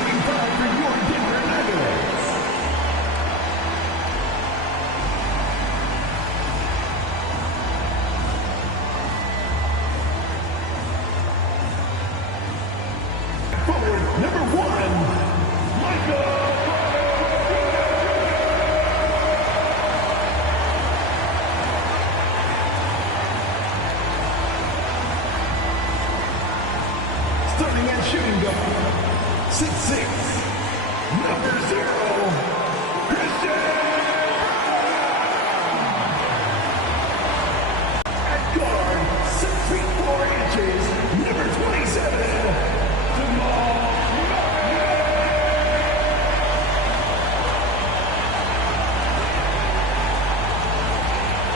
45 for your Denver Nuggets. Forward number 1, Michael. Starting at shooting guard, 6'6", number 0, Christian. At guard, 6 feet 4 inches, number 27, Jamal.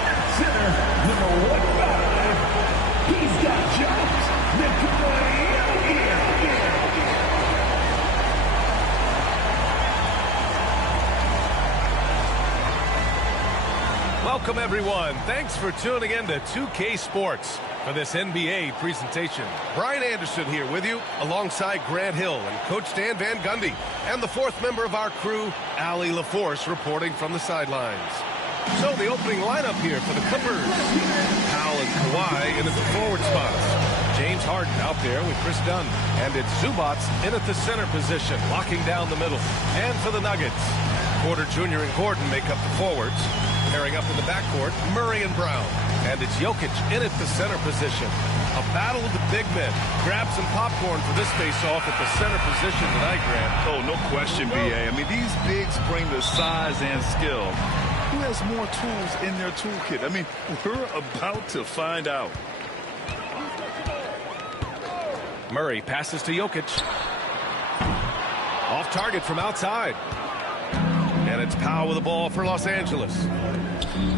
At center, number 15, he's got jumps. Welcome, everyone. Thanks for tuning in to 2K Sports for this NBA presentation. Brian Anderson here with you, alongside Grant Hill and Coach Dan Van Gundy, and the fourth member of our crew, Allie LaForce, reporting from the sidelines. So the opening lineup here for the Clippers. Powell and Kawhi in at the forward spots. James Harden out there with Chris Dunn. And it's Zubac in at the center position, locking down the middle. And for the Nuggets, Porter Jr. and Gordon make up the forwards. Pairing up in the backcourt, Murray and Brown. And it's Jokic in at the center position. A battle of the big men. Grab some popcorn for this face-off at the center position tonight, Grant. Oh, no question, B.A. I mean, these bigs bring the size and skill. Who has more tools in their toolkit? I mean, we're about to find out. Murray passes to Jokic. Off target from outside. And it's Powell with the ball for Los Angeles.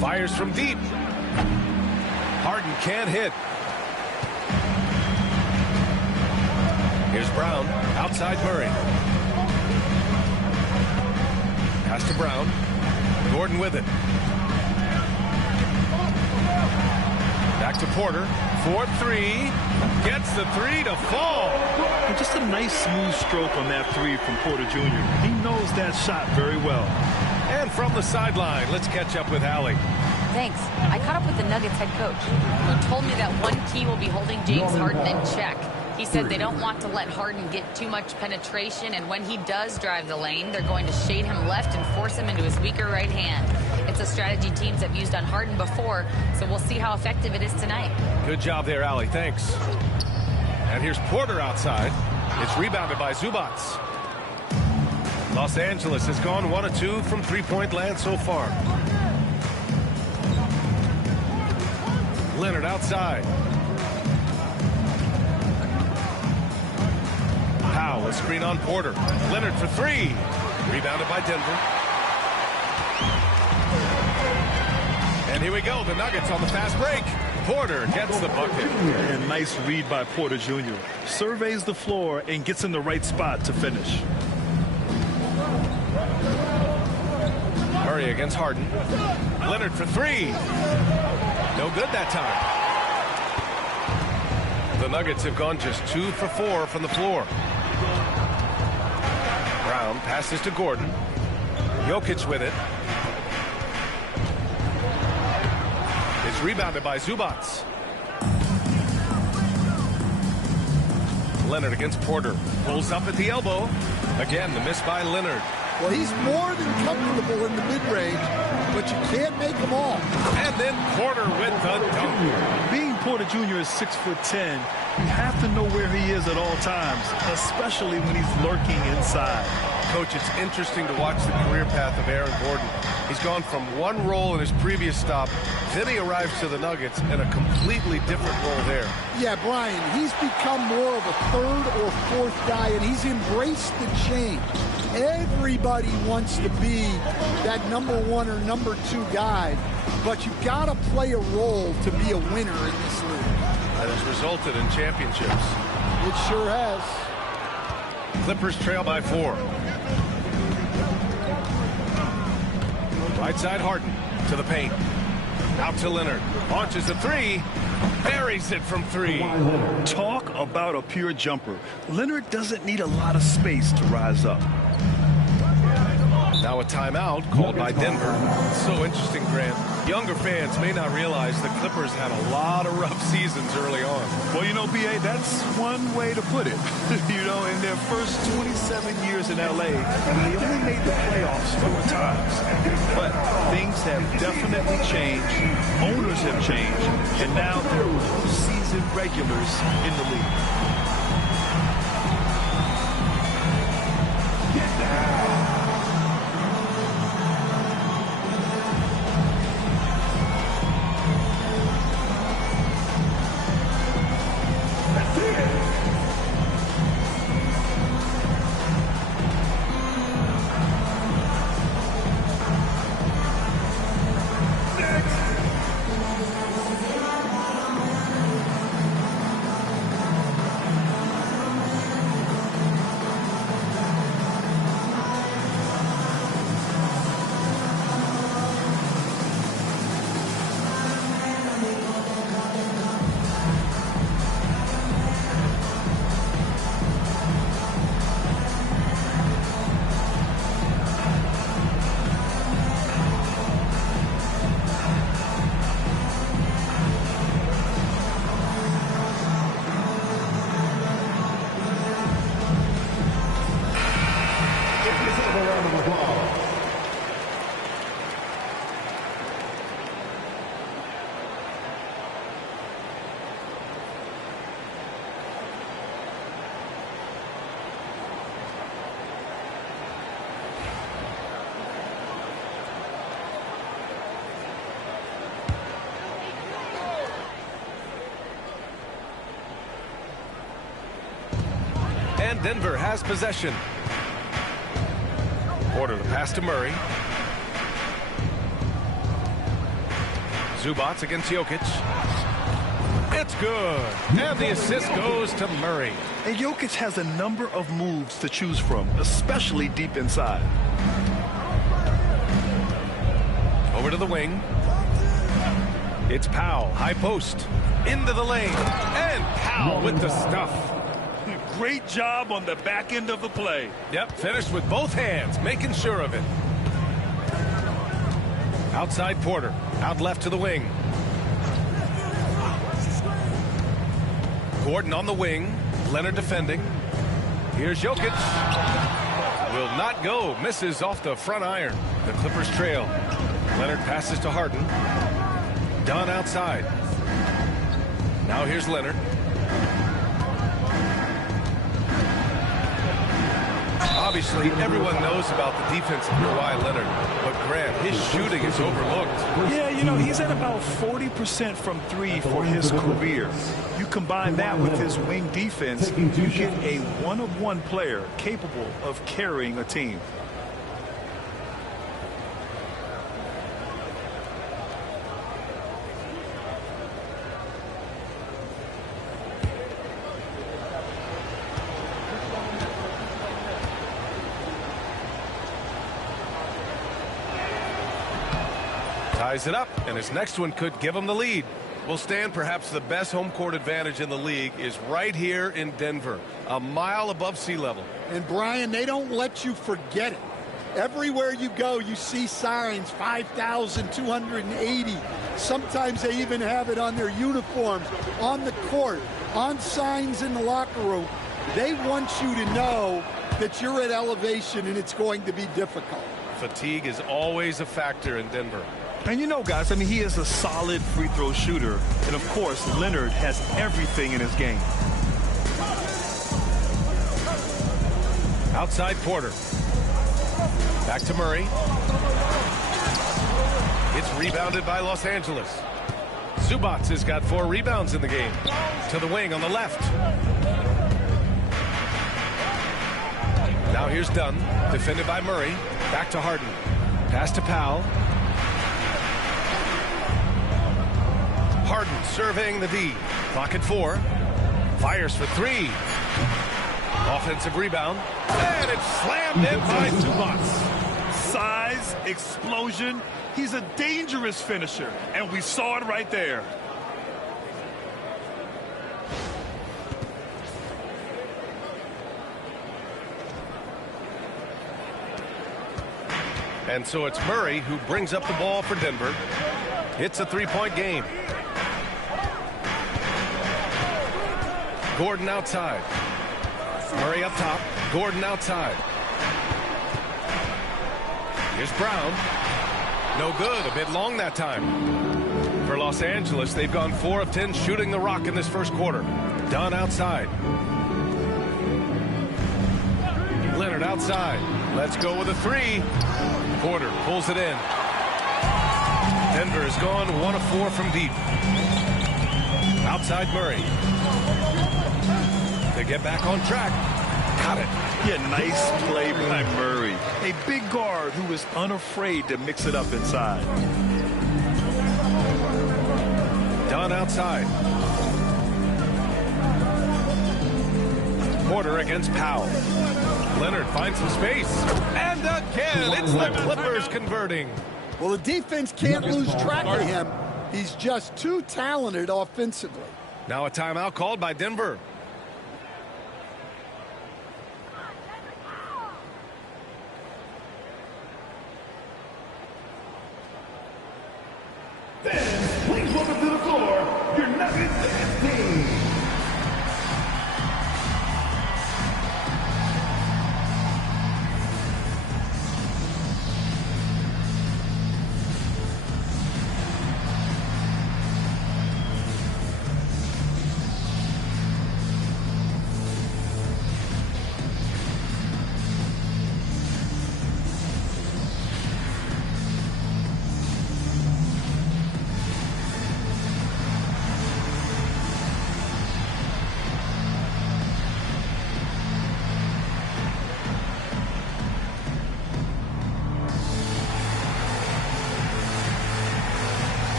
Fires from deep. Harden can't hit. Here's Brown. Outside Murray. Pass to Brown. Gordon with it. Back to Porter. 4-3. Gets the 3 to fall. And just a nice smooth stroke on that 3 from Porter Jr. He knows that shot very well. And from the sideline, let's catch up with Allie. Thanks. I caught up with the Nuggets head coach, who told me that one key will be holding James Harden in check. He said they don't want to let Harden get too much penetration, and when he does drive the lane, they're going to shade him left and force him into his weaker right hand. It's a strategy teams have used on Harden before, so we'll see how effective it is tonight. Good job there, Allie. Thanks. And here's Porter outside. It's rebounded by Zubac. Los Angeles has gone 1 of 2 from three-point land so far. Leonard outside. Powell, a screen on Porter. Leonard for 3. Rebounded by Denver. And here we go. The Nuggets on the fast break. Porter gets the bucket. And nice read by Porter Jr. Surveys the floor and gets in the right spot to finish. Murray against Harden. Leonard for 3. No good that time. The Nuggets have gone just 2 for 4 from the floor. Brown passes to Gordon. Jokic with it. It's rebounded by Zubac. Leonard against Porter. Pulls up at the elbow. Again, the miss by Leonard. Well, he's more than comfortable in the mid-range, but you can't make them all. And then Porter with the dunk. Being Porter Jr. is 6'10", you have to know where he is at all times, especially when he's lurking inside. Coach, it's interesting to watch the career path of Aaron Gordon. He's gone from one role in his previous stop, then he arrives to the Nuggets in a completely different role there. Yeah, Brian, he's become more of a third or fourth guy, and he's embraced the change. Everybody wants to be that number 1 or number 2 guy, but you've got to play a role to be a winner in this league. That has resulted in championships. It sure has. Clippers trail by 4. Right side Harden to the paint. Out to Leonard. Launches a 3. Buries it from 3. Talk about a pure jumper. Leonard doesn't need a lot of space to rise up. Now a timeout called by Denver. So interesting, Grant. Younger fans may not realize the Clippers had a lot of rough seasons early on. Well, you know, B.A., that's one way to put it. You know, in their first 27 years in L.A., they only made the playoffs 4 times. But things have definitely changed. Owners have changed. And now they're postseason regulars in the league. Get down. And Denver has possession. Porter the pass to Murray. Zubats against Jokic. It's good. And the assist goes to Murray. And Jokic has a number of moves to choose from, especially deep inside. Over to the wing. It's Powell, high post. Into the lane. And Powell with the stuff. Great job on the back end of the play. Yep, finished with both hands, making sure of it. Outside Porter, out left to the wing. Gordon on the wing, Leonard defending. Here's Jokic. Will not go, misses off the front iron. The Clippers trail. Leonard passes to Harden. Dunn outside. Now here's Leonard. Obviously, everyone knows about the defense of Kawhi Leonard, but Grant, his shooting is overlooked. Yeah, you know, he's at about 40% from 3 for his career. You combine that with his wing defense, you get a one-of-one player capable of carrying a team. Ties it up, and his next one could give him the lead. Well, Stan, perhaps the best home court advantage in the league is right here in Denver, a mile above sea level. And, Brian, they don't let you forget it. Everywhere you go, you see signs, 5,280. Sometimes they even have it on their uniforms, on the court, on signs in the locker room. They want you to know that you're at elevation and it's going to be difficult. Fatigue is always a factor in Denver. And you know, guys, I mean, he is a solid free throw shooter. And, of course, Leonard has everything in his game. Outside Porter. Back to Murray. It's rebounded by Los Angeles. Zubats has got 4 rebounds in the game. To the wing on the left. Now here's Dunn, defended by Murray. Back to Harden. Pass to Powell. Harden surveying the D. Clock at 4. Fires for 3. Offensive rebound. And it's slammed in by Zubats. Size, explosion. He's a dangerous finisher. And we saw it right there. And so it's Murray who brings up the ball for Denver. It's a 3-point game. Gordon outside. Murray up top. Gordon outside. Here's Brown. No good. A bit long that time. For Los Angeles, they've gone 4 of 10 shooting the rock in this first quarter. Dunn outside. Leonard outside. Let's go with a 3. Porter pulls it in. Denver has gone 1 of 4 from deep. Outside Murray. They get back on track. Got it. Yeah, nice play by Murray. A big guard who is unafraid to mix it up inside. Dunn outside. Porter against Powell. Leonard finds some space. And again, it's the Clippers converting. Well, the defense can't lose track of him. He's just too talented offensively. Now a timeout called by Denver. Fans, please welcome to the floor your Nuggets dance team.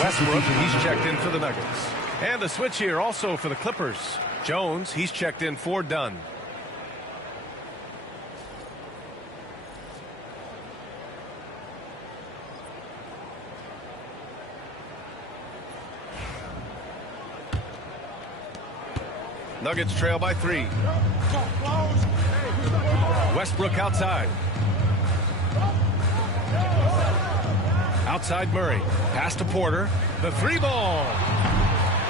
Westbrook, he's checked in for the Nuggets. And a switch here also for the Clippers. Jones, he's checked in for Dunn. Nuggets trail by 3. Westbrook outside. Outside Murray. Pass to Porter. The 3-ball.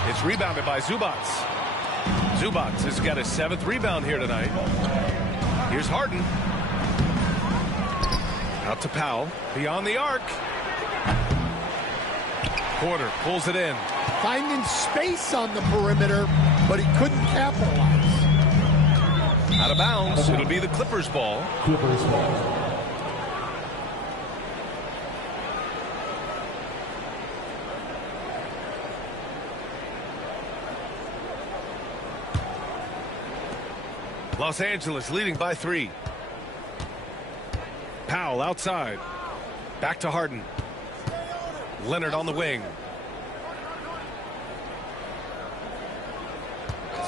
It's rebounded by Zubats. Zubats has got his 7th rebound here tonight. Here's Harden. Out to Powell. Beyond the arc. Porter pulls it in. Finding space on the perimeter, but he couldn't capitalize. Out of bounds. It'll be the Clippers ball. Clippers ball. Los Angeles leading by 3. Powell outside. Back to Harden. Leonard on the wing.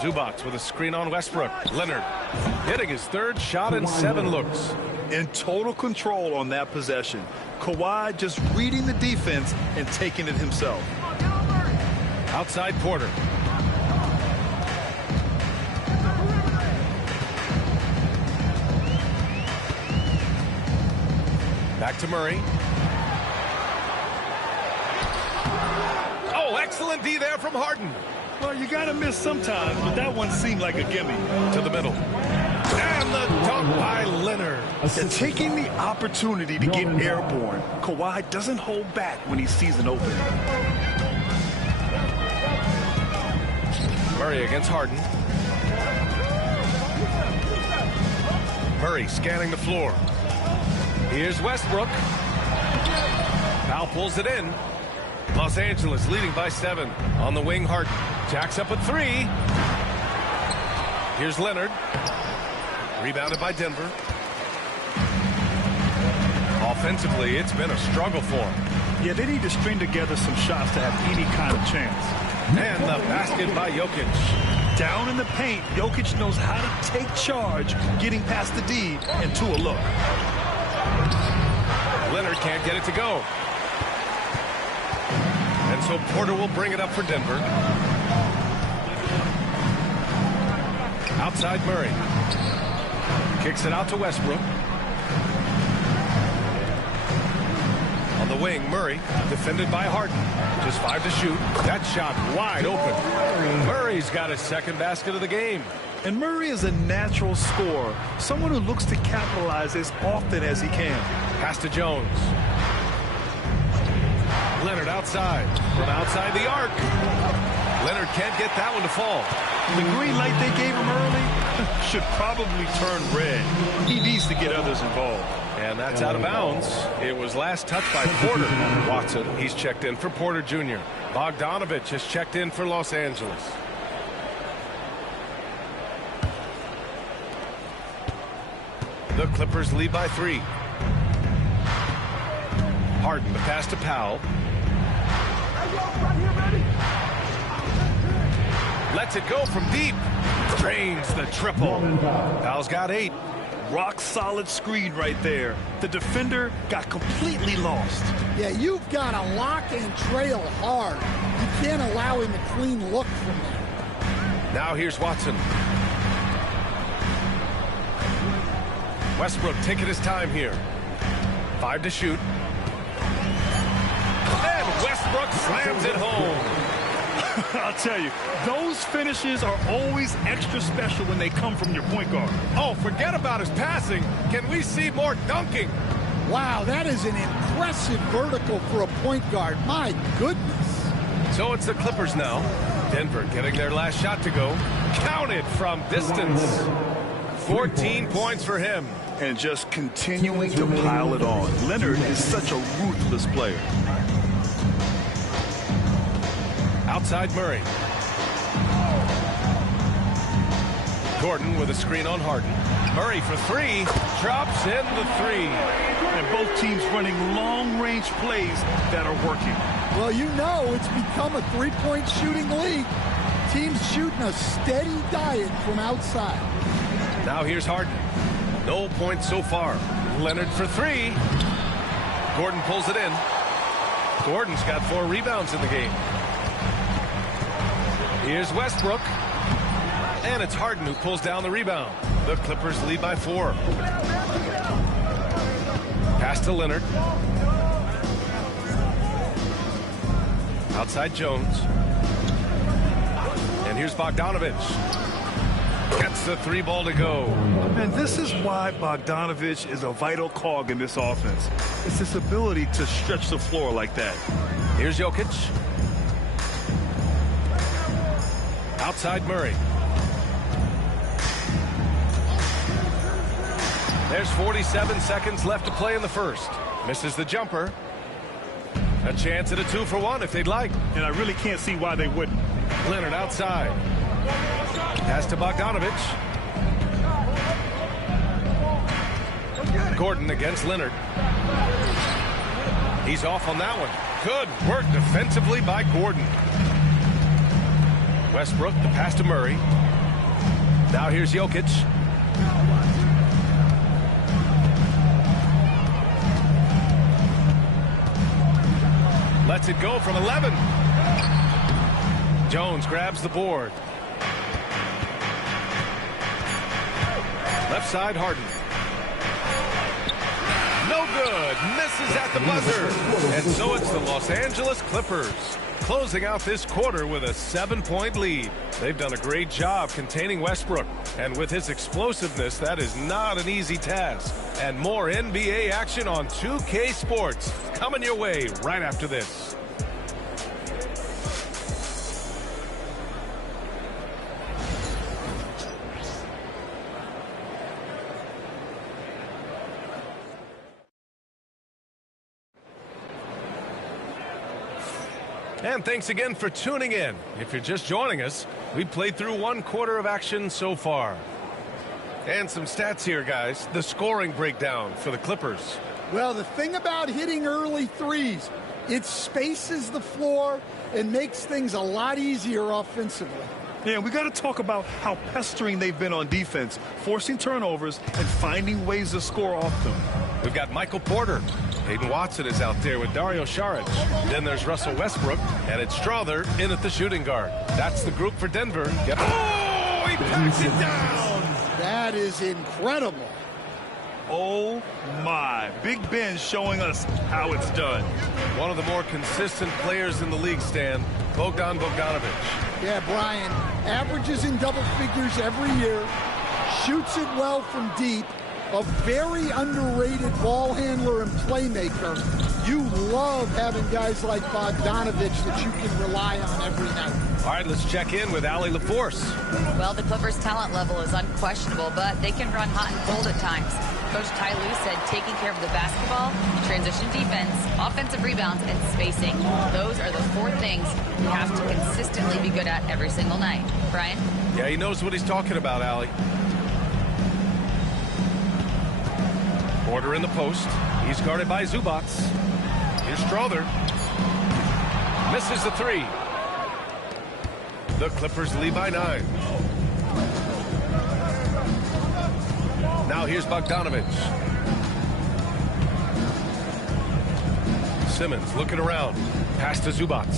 Zubats with a screen on Westbrook. Leonard hitting his 3rd shot in 7 looks. In total control on that possession. Kawhi just reading the defense and taking it himself. Outside Porter. Back to Murray. Oh, excellent D there from Harden. Well, you got to miss sometimes, but that one seemed like a gimme. To the middle. And the dunk by Leonard. They're taking the opportunity to get airborne. Kawhi doesn't hold back when he sees an opening. Murray against Harden. Murray scanning the floor. Here's Westbrook. Powell pulls it in. Los Angeles leading by 7. On the wing, Harden. Jacks up at 3. Here's Leonard. Rebounded by Denver. Offensively, it's been a struggle for them. Yeah, they need to string together some shots to have any kind of chance. And the basket by Jokic. Down in the paint, Jokic knows how to take charge, getting past the D and to a look. Leonard can't get it to go. And so Porter will bring it up for Denver. Outside Murray. Kicks it out to Westbrook. On the wing, Murray, defended by Harden. Just 5 to shoot. That shot wide open. Murray's got his second basket of the game. And Murray is a natural scorer, someone who looks to capitalize as often as he can. Pass to Jones. Leonard outside. From outside the arc. Leonard can't get that one to fall. The green light they gave him early should probably turn red. He needs to get others involved. And that's out of bounds. It was last touched by Porter. Watson, he's checked in for Porter Jr. Bogdanovich has checked in for Los Angeles. The Clippers lead by 3. Harden, the pass to Powell. Lets it go from deep. Drains the triple. Powell's got 8. Rock solid screen right there. The defender got completely lost. Yeah, you've got to lock and trail hard. You can't allow him a clean look from there. Now here's Watson. Westbrook taking his time here. 5 to shoot. And Westbrook slams it home. I'll tell you, those finishes are always extra special when they come from your point guard. Oh, forget about his passing. Can we see more dunking? Wow, that is an impressive vertical for a point guard. My goodness. So it's the Clippers now. Denver getting their last shot to go. Counted from distance. 14 points for him. And just continuing to pile it on. Leonard is such a ruthless player. Outside Murray. Gordon with a screen on Harden. Murray for 3. Drops in the 3. And both teams running long-range plays that are working. Well, you know it's become a three-point shooting league. Teams shooting a steady diet from outside. Now here's Harden. No points so far. Leonard for 3. Gordon pulls it in. Gordon's got 4 rebounds in the game. Here's Westbrook. And it's Harden who pulls down the rebound. The Clippers lead by 4. Pass to Leonard. Outside Jones. And here's Bogdanovich. Gets the 3 ball to go. And this is why Bogdanovich is a vital cog in this offense. It's his ability to stretch the floor like that. Here's Jokic. Outside Murray. There's 47 seconds left to play in the first. Misses the jumper. A chance at a 2-for-1 if they'd like. And I really can't see why they wouldn't. Leonard outside. Pass to Bogdanovich. Gordon against Leonard. He's off on that one. Good work defensively by Gordon. Westbrook, the pass to Murray. Now here's Jokic. Lets it go from 11. Jones grabs the board. Left side, Harden. No good. Misses at the buzzer. And so it's the Los Angeles Clippers closing out this quarter with a 7-point lead. They've done a great job containing Westbrook. And with his explosiveness, that is not an easy task. And more NBA action on 2K Sports coming your way right after this. And thanks again for tuning in. If you're just joining us, we played through 1 quarter of action so far. And some stats here, guys. The scoring breakdown for the Clippers. Well, the thing about hitting early threes, it spaces the floor and makes things a lot easier offensively. Yeah, we got to talk about how pestering they've been on defense, forcing turnovers and finding ways to score off them. We've got Michael Porter. Hayden Watson is out there with Dario Saric. Then there's Russell Westbrook, and it's Strother in at the shooting guard. That's the group for Denver. Oh, he packs it down! That is incredible. Oh, my. Big Ben showing us how it's done. One of the more consistent players in the league, Stan, Bogdan Bogdanovic. Yeah, Brian, averages in double figures every year, shoots it well from deep, a very underrated ball handler and playmaker. You love having guys like Bogdanovic that you can rely on every night. All right, let's check in with Allie LaForce. Well, the Clippers' talent level is unquestionable, but they can run hot and cold at times. Coach Ty Lue said taking care of the basketball, transition defense, offensive rebounds, and spacing. Those are the 4 things you have to consistently be good at every single night. Brian? Yeah, he knows what he's talking about, Allie. Porter in the post. He's guarded by Zubac. Here's Strother. Misses the 3. The Clippers lead by 9. Now here's Bogdanovic. Simmons looking around. Pass to Zubac.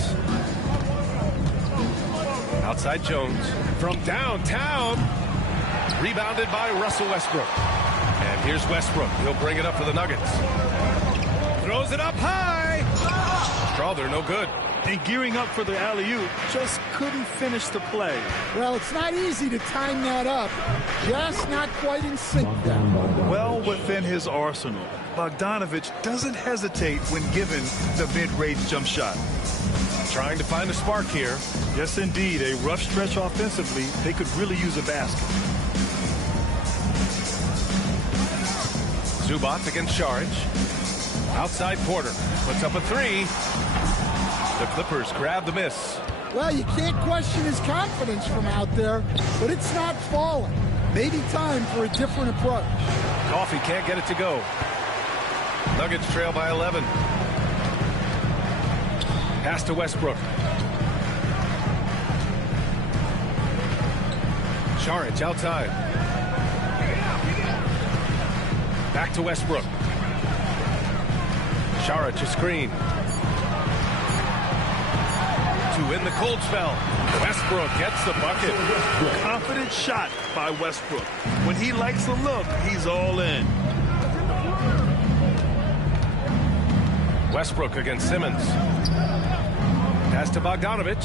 Outside Jones. From downtown. Rebounded by Russell Westbrook. And here's Westbrook. He'll bring it up for the Nuggets. Throws it up high. Strother, no good. And gearing up for the alley-oop, just couldn't finish the play. Well, it's not easy to time that up. Just not quite in sync there. Well within his arsenal. Bogdanovic doesn't hesitate when given the mid-range jump shot. Trying to find a spark here. Yes, indeed. A rough stretch offensively. They could really use a basket. Zubac against Saric. Outside Porter. Puts up a 3. The Clippers grab the miss. Well, you can't question his confidence from out there, but it's not falling. Maybe time for a different approach. Coffee can't get it to go. Nuggets trail by 11. Pass to Westbrook. Saric outside. Back to Westbrook. Saric a screen. To win the cold spell. Westbrook gets the bucket. Confident shot by Westbrook. When he likes the look, he's all in. Westbrook against Simmons. Pass to Bogdanovic.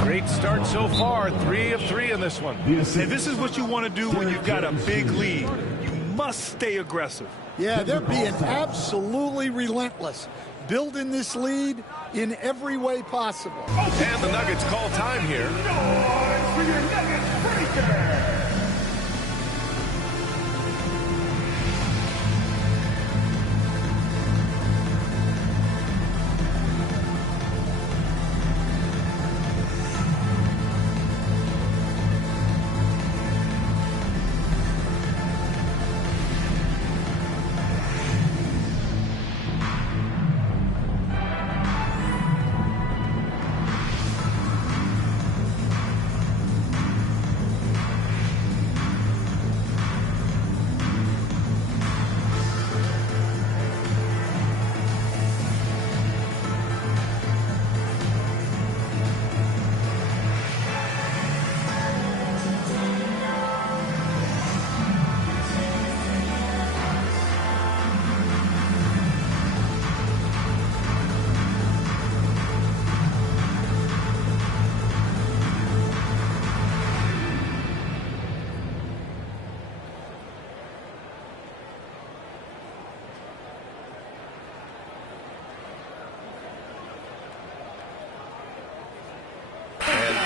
Great start so far. 3 of 3 in this one. And this is what you want to do when you've got a big lead. You must stay aggressive. Yeah, they're being absolutely relentless. Building this lead in every way possible. And the Nuggets call time here. Noise for your Nuggets breaker.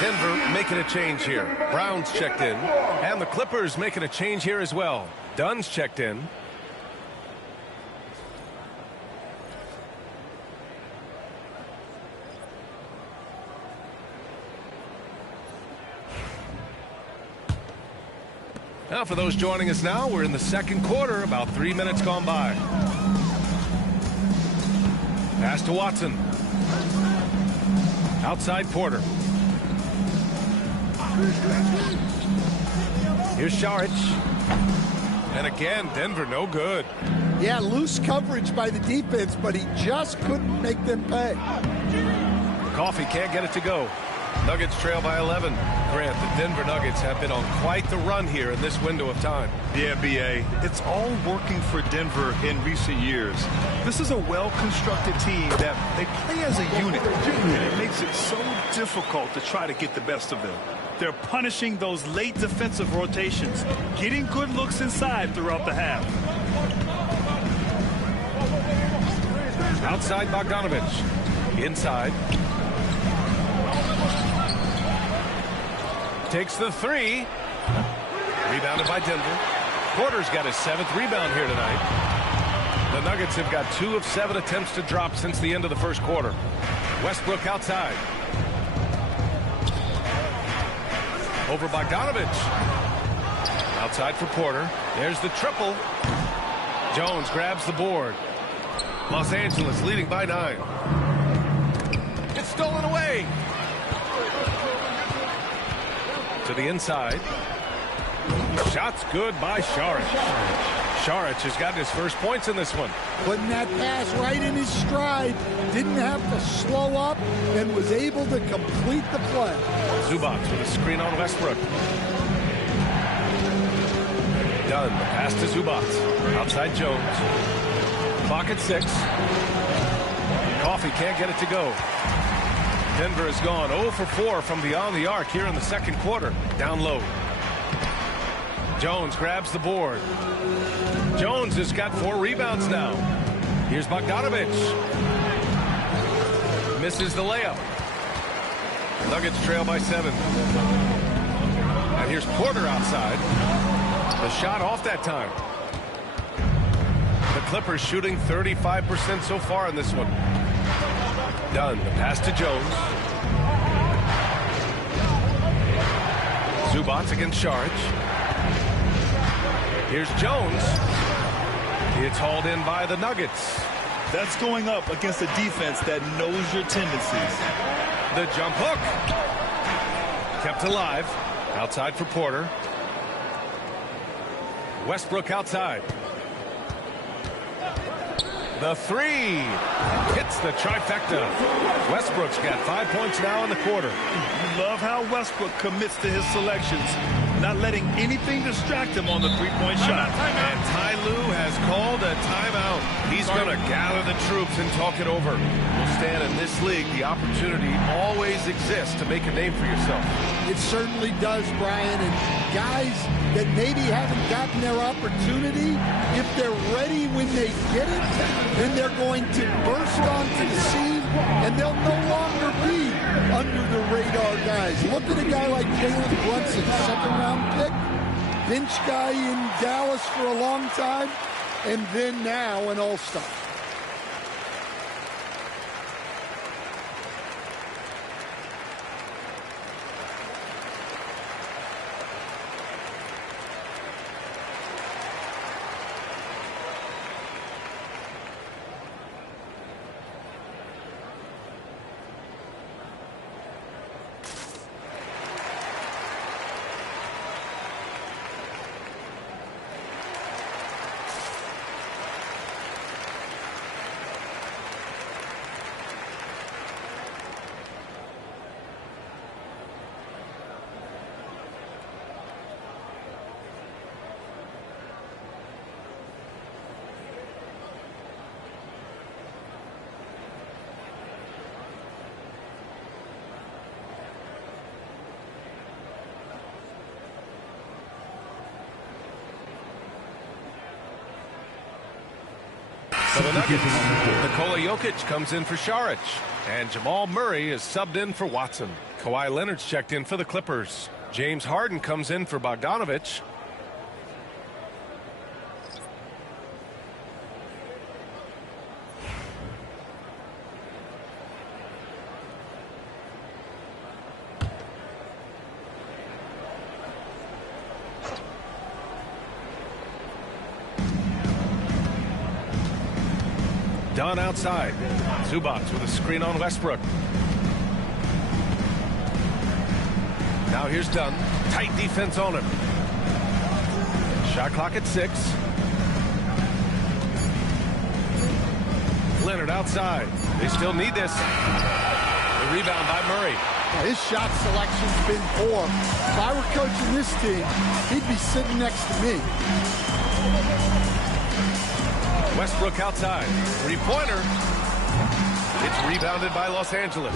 Denver making a change here. Brown's checked in. And the Clippers making a change here as well. Dunn's checked in. Now Now, for those joining us now, we're in the second quarter, about 3 minutes gone by. Pass to Watson. Outside Porter. Here's Saric. And again, Denver no good. Yeah, loose coverage by the defense, but he just couldn't make them pay. Coffee can't get it to go. Nuggets trail by 11. Grant, the Denver Nuggets have been on quite the run here in this window of time. Yeah, B.A. It's all working for Denver in recent years. This is a well-constructed team that they play as a unit, and it makes it so difficult to try to get the best of them. They're punishing those late defensive rotations, getting good looks inside throughout the half. Outside Bogdanovich. Inside. Takes the three. Rebounded by Denver. Porter's got his 7th rebound here tonight. The Nuggets have got 2 of 7 attempts to drop since the end of the first quarter. Westbrook outside. Over Bogdanovich. Outside for Porter. There's the triple. Jones grabs the board. Los Angeles leading by 9. It's stolen away. To the inside. Shots good by Saric. Saric has gotten his first points in this one. Putting that pass right in his stride. Didn't have to slow up and was able to complete the play. Zubac with a screen on Westbrook. Done. The pass to Zubac. Outside Jones. Clock at 6. Coffee can't get it to go. Denver has gone 0 for 4 from beyond the arc here in the second quarter. Down low. Jones grabs the board. Jones has got 4 rebounds now. Here's Bogdanovich. Misses the layup. Nuggets trail by 7. And here's Porter outside. The shot off that time. The Clippers shooting 35% so far in this one. Done. The pass to Jones. Zubac against Saric. Here's Jones. It's hauled in by the Nuggets. That's going up against a defense that knows your tendencies. The jump hook. Kept alive. Outside for Porter. Westbrook outside. The three. Hits the trifecta. Westbrook's got 5 points now in the quarter. Love how Westbrook commits to his selections, not letting anything distract him on the three-point shot. And Ty Lue has called a timeout. He's going to gather the troops and talk it over. Well, Stan, in this league, the opportunity always exists to make a name for yourself. It certainly does, Brian. And guys that maybe haven't gotten their opportunity, if they're ready when they get it, then they're going to burst onto the scene, and they'll no longer be under the radar guys. Look at a guy like Jalen Brunson, 2nd-round pick, bench guy in Dallas for a long time, and then now an all-star. For the Nuggets, Nikola Jokic comes in for Saric, and Jamal Murray is subbed in for Watson. Kawhi Leonard's checked in for the Clippers. James Harden comes in for Bogdanovich. Dunn outside. Zubac with a screen on Westbrook. Now here's Dunn. Tight defense on him. Shot clock at 6. Leonard outside. They still need this. The rebound by Murray. His shot selection's been poor. If I were coaching this team, he'd be sitting next to me. Westbrook outside. Three-pointer. It's rebounded by Los Angeles.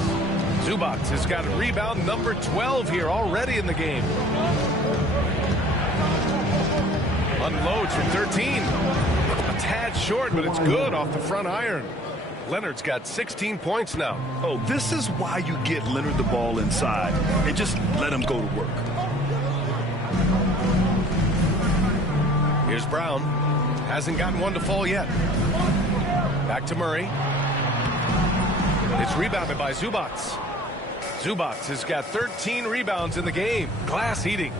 Zubac has got rebound number 12 here already in the game. Unloads from 13. A tad short, but it's good off the front iron. Leonard's got 16 points now. Oh, this is why you get Leonard the ball inside and just let him go to work. Here's Brown. Hasn't gotten one to fall yet. Back to Murray. It's rebounded by Zubac. Zubac has got 13 rebounds in the game. Glass eating.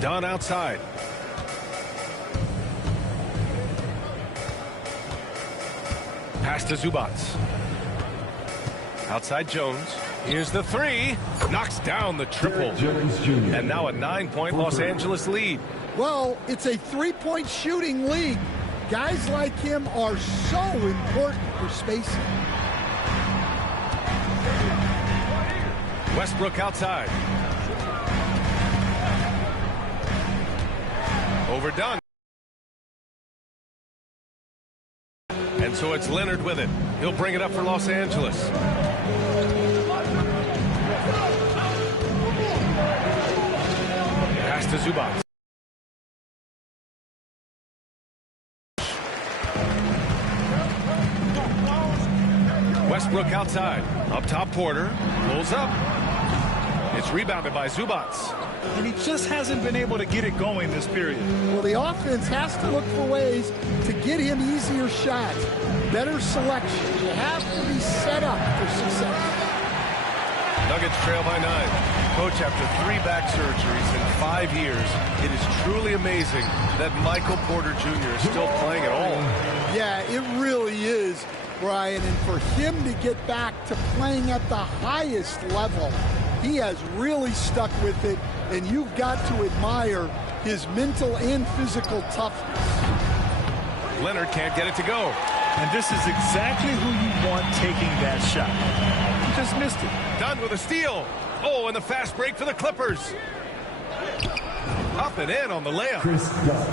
Dunn outside. Pass to Zubac. Outside Jones. Here's the three. Knocks down the triple. And now a 9-point Los Angeles lead. Well, it's a three-point shooting league. Guys like him are so important for spacing. Westbrook outside. Overdone. And so it's Leonard with it. He'll bring it up for Los Angeles. Pass to Zubac. Westbrook outside. Up top, Porter. Pulls up. It's rebounded by Zubac. And he just hasn't been able to get it going this period. Well, the offense has to look for ways to get him easier shots, better selection. You have to be set up for success. Nuggets trail by 9. Coach, after 3 back surgeries in 5 years, it is truly amazing that Michael Porter Jr. is still playing at all. Yeah, it really is, Brian. And for him to get back to playing at the highest level, he has really stuck with it, and you've got to admire his mental and physical toughness. Leonard can't get it to go. And this is exactly who you want taking that shot. He just missed it. Dunn with a steal. Oh, and the fast break for the Clippers. Up and in on the layup.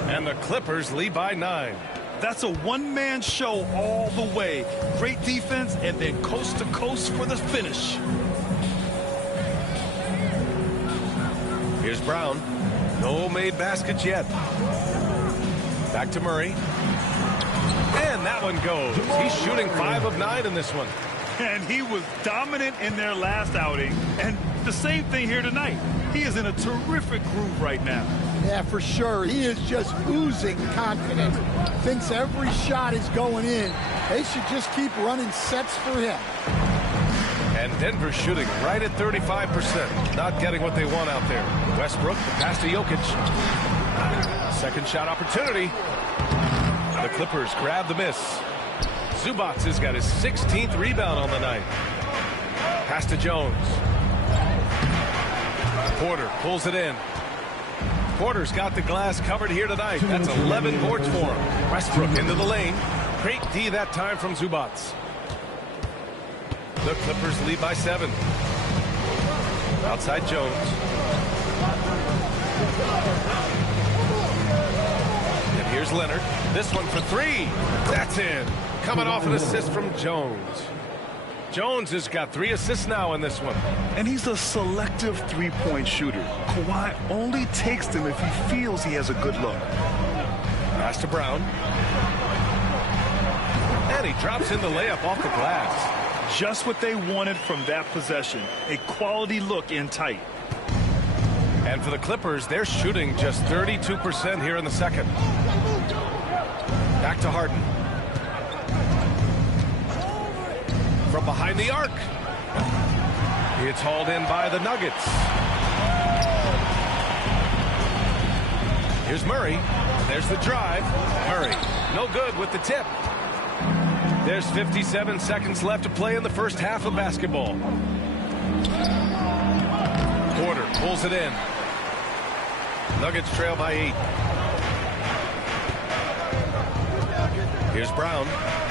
And the Clippers lead by 9. That's a one-man show all the way. Great defense and then coast to coast for the finish. Here's Brown. No made baskets yet. Back to Murray. And that one goes. He's shooting 5 of 9 in this one. And he was dominant in their last outing. And the same thing here tonight. He is in a terrific groove right now. Yeah, for sure. He is just oozing confidence. Thinks every shot is going in. They should just keep running sets for him. And Denver's shooting right at 35%. Not getting what they want out there. Westbrook, the pass to Jokic. Second shot opportunity. The Clippers grab the miss. Zubac has got his 16th rebound on the night. Pass to Jones. Porter pulls it in. Porter's got the glass covered here tonight. That's 11 boards for him. Westbrook into the lane. Great D that time from Zubac. The Clippers lead by 7. Outside Jones. And here's Leonard. This one for 3. That's in. Coming off an assist from Jones. Jones has got 3 assists now in this one. And he's a selective three-point shooter. Kawhi only takes them if he feels he has a good look. Pass to Brown. And he drops in the layup off the glass. Just what they wanted from that possession. A quality look in tight. And for the Clippers, they're shooting just 32% here in the second. Back to Harden. From behind the arc. It's hauled in by the Nuggets. Here's Murray. There's the drive. Murray, no good with the tip. There's 57 seconds left to play in the first half of basketball. Porter pulls it in. Nuggets trail by 8. Here's Brown.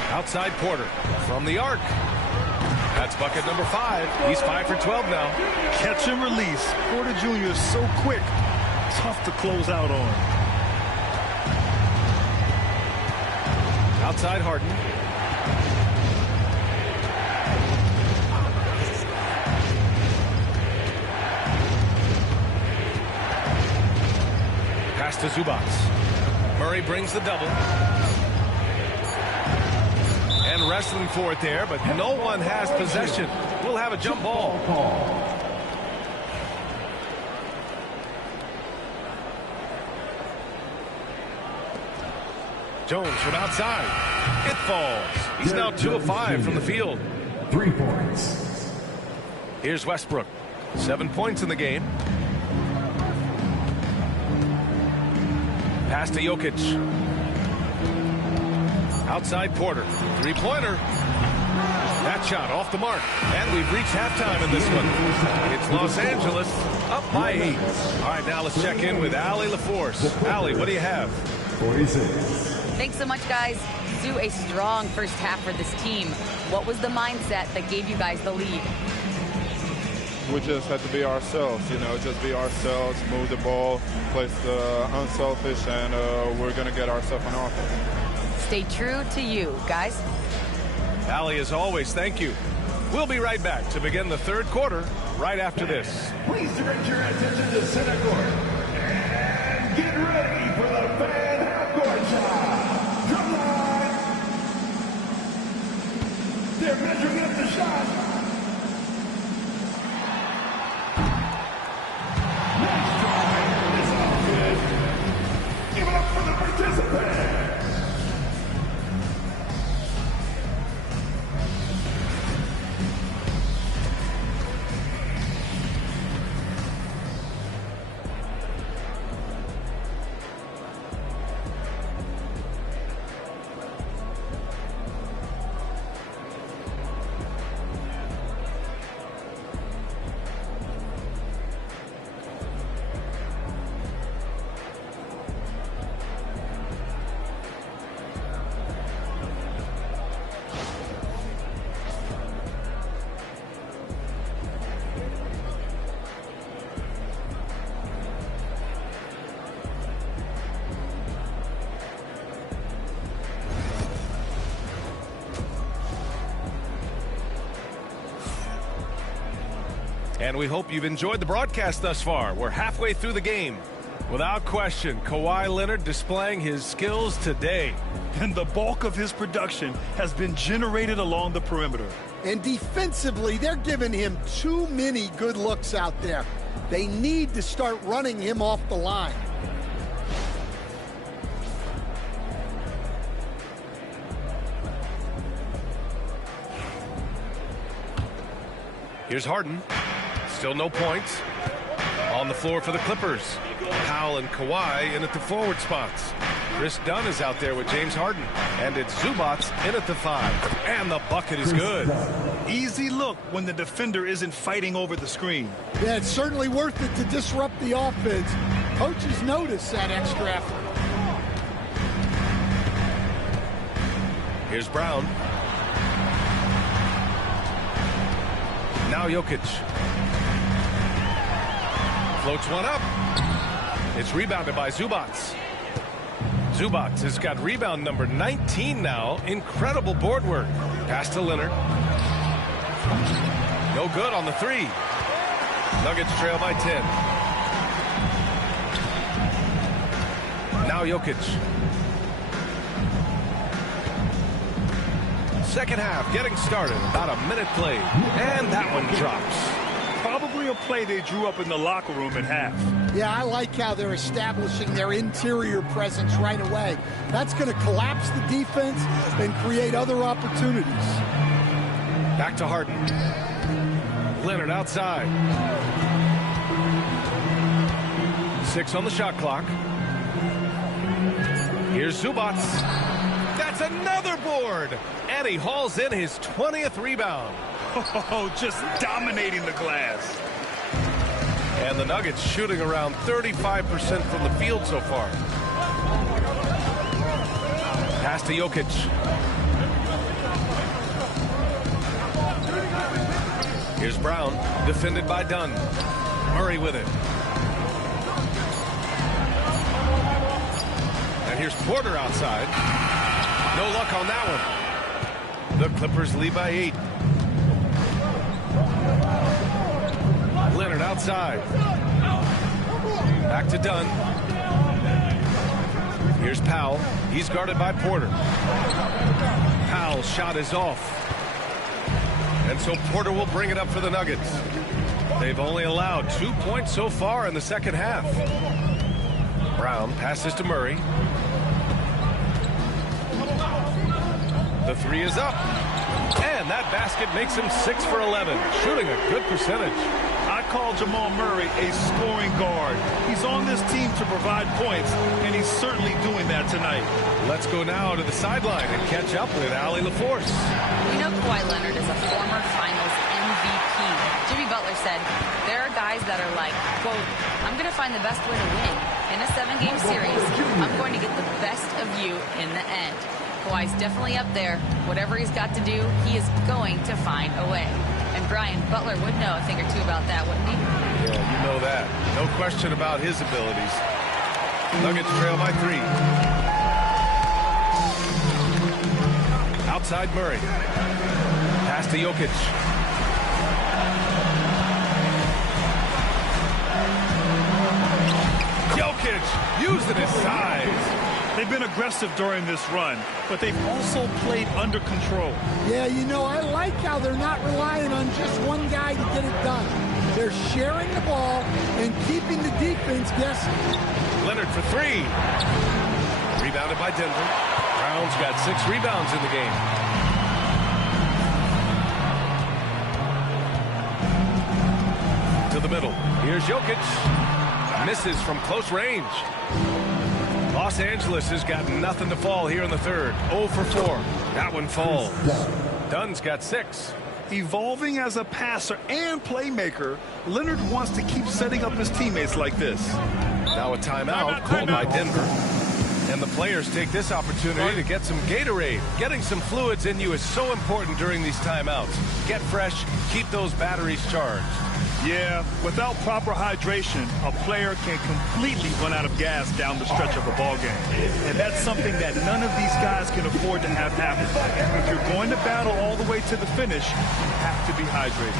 Outside Porter. From the arc. That's bucket number 5. He's 5 for 12 now. Catch and release. Porter Jr. is so quick. Tough to close out on. Outside Harden. Pass to Zubac. Murray brings the double. And wrestling for it there, but no one has possession. We'll have a jump ball. Jones from outside. It falls. He's now 2 of 5 from the field. 3 points. Here's Westbrook. 7 points in the game. Pass to Jokic. Outside Porter. 3-pointer. That shot off the mark. And we've reached halftime in this one. It's Los Angeles up by 8. All right, now let's check in with Allie LaForce. Allie, what do you have? 46. Thanks so much, guys. Sue, a strong first half for this team. What was the mindset that gave you guys the lead? We just had to be ourselves, just be ourselves, move the ball, play the unselfish, and we're going to get ourselves an offense. Stay true to you, guys. Allie, as always, thank you. We'll be right back to begin the third quarter right after this. Please direct your attention to center court. And get ready for the fan half-court shot. Drum line. They're measuring up the shot. Nice try. It's all good. Give it up for the participants. And we hope you've enjoyed the broadcast thus far. We're halfway through the game. Without question, Kawhi Leonard displaying his skills today. And the bulk of his production has been generated along the perimeter. And defensively, they're giving him too many good looks out there. They need to start running him off the line. Here's Harden. Still no points. On the floor for the Clippers. Powell and Kawhi in at the forward spots. Chris Dunn is out there with James Harden. And it's Zubac in at the 5. And the bucket is good. Easy look when the defender isn't fighting over the screen. Yeah, it's certainly worth it to disrupt the offense. Coaches notice that extra effort. Here's Brown. Now Jokic. Floats one up. It's rebounded by Zubac. Zubac has got rebound number 19 now. Incredible board work. Pass to Leonard. No good on the 3. Nuggets trail by 10. Now Jokic. Second half getting started. About a minute played. And that one drops. Probably a play they drew up in the locker room at half. Yeah, I like how they're establishing their interior presence right away. That's going to collapse the defense and create other opportunities. Back to Harden. Leonard outside. 6 on the shot clock. Here's Zubats. That's another board. And he hauls in his 20th rebound. Oh, just dominating the glass. And the Nuggets shooting around 35% from the field so far. Pass to Jokic. Here's Brown, defended by Dunn. Murray with it. And here's Porter outside. No luck on that one. The Clippers lead by 8. Leonard outside. Back to Dunn. Here's Powell. He's guarded by Porter. Powell's shot is off. And so Porter will bring it up for the Nuggets. They've only allowed 2 points so far in the second half. Brown passes to Murray. The three is up. And that basket makes him 6 for 11, shooting a good percentage. I call Jamal Murray a scoring guard. He's on this team to provide points, and he's certainly doing that tonight. Let's go now to the sideline and catch up with Allie LaForce. You know Kawhi Leonard is a former Finals MVP. Jimmy Butler said, there are guys that are like, quote, I'm going to find the best way to win. In a 7-game series, I'm going to get the best of you in the end. Kawhi's definitely up there. Whatever he's got to do, he is going to find a way. And Brian, Butler would know a thing or two about that, wouldn't he? Yeah, you know that. No question about his abilities. Nuggets trail by 3. Outside Murray. Pass to Jokic. Jokic using his size. They've been aggressive during this run, but they've also played under control. Yeah, you know, I like how they're not relying on just one guy to get it done. They're sharing the ball and keeping the defense guessing. Leonard for 3. Rebounded by Denver. Brown's got 6 rebounds in the game. To the middle. Here's Jokic. Misses from close range. Los Angeles has got nothing to fall here in the third. 0 for 4. That one falls. Dunn's got 6. Evolving as a passer and playmaker, Leonard wants to keep setting up his teammates like this. Now a timeout called by Denver. And the players take this opportunity to get some Gatorade. Getting some fluids in you is so important during these timeouts. Get fresh, keep those batteries charged. Yeah, without proper hydration, a player can completely run out of gas down the stretch of a ball game. And that's something that none of these guys can afford to have happen. If you're going to battle all the way to the finish, you have to be hydrated.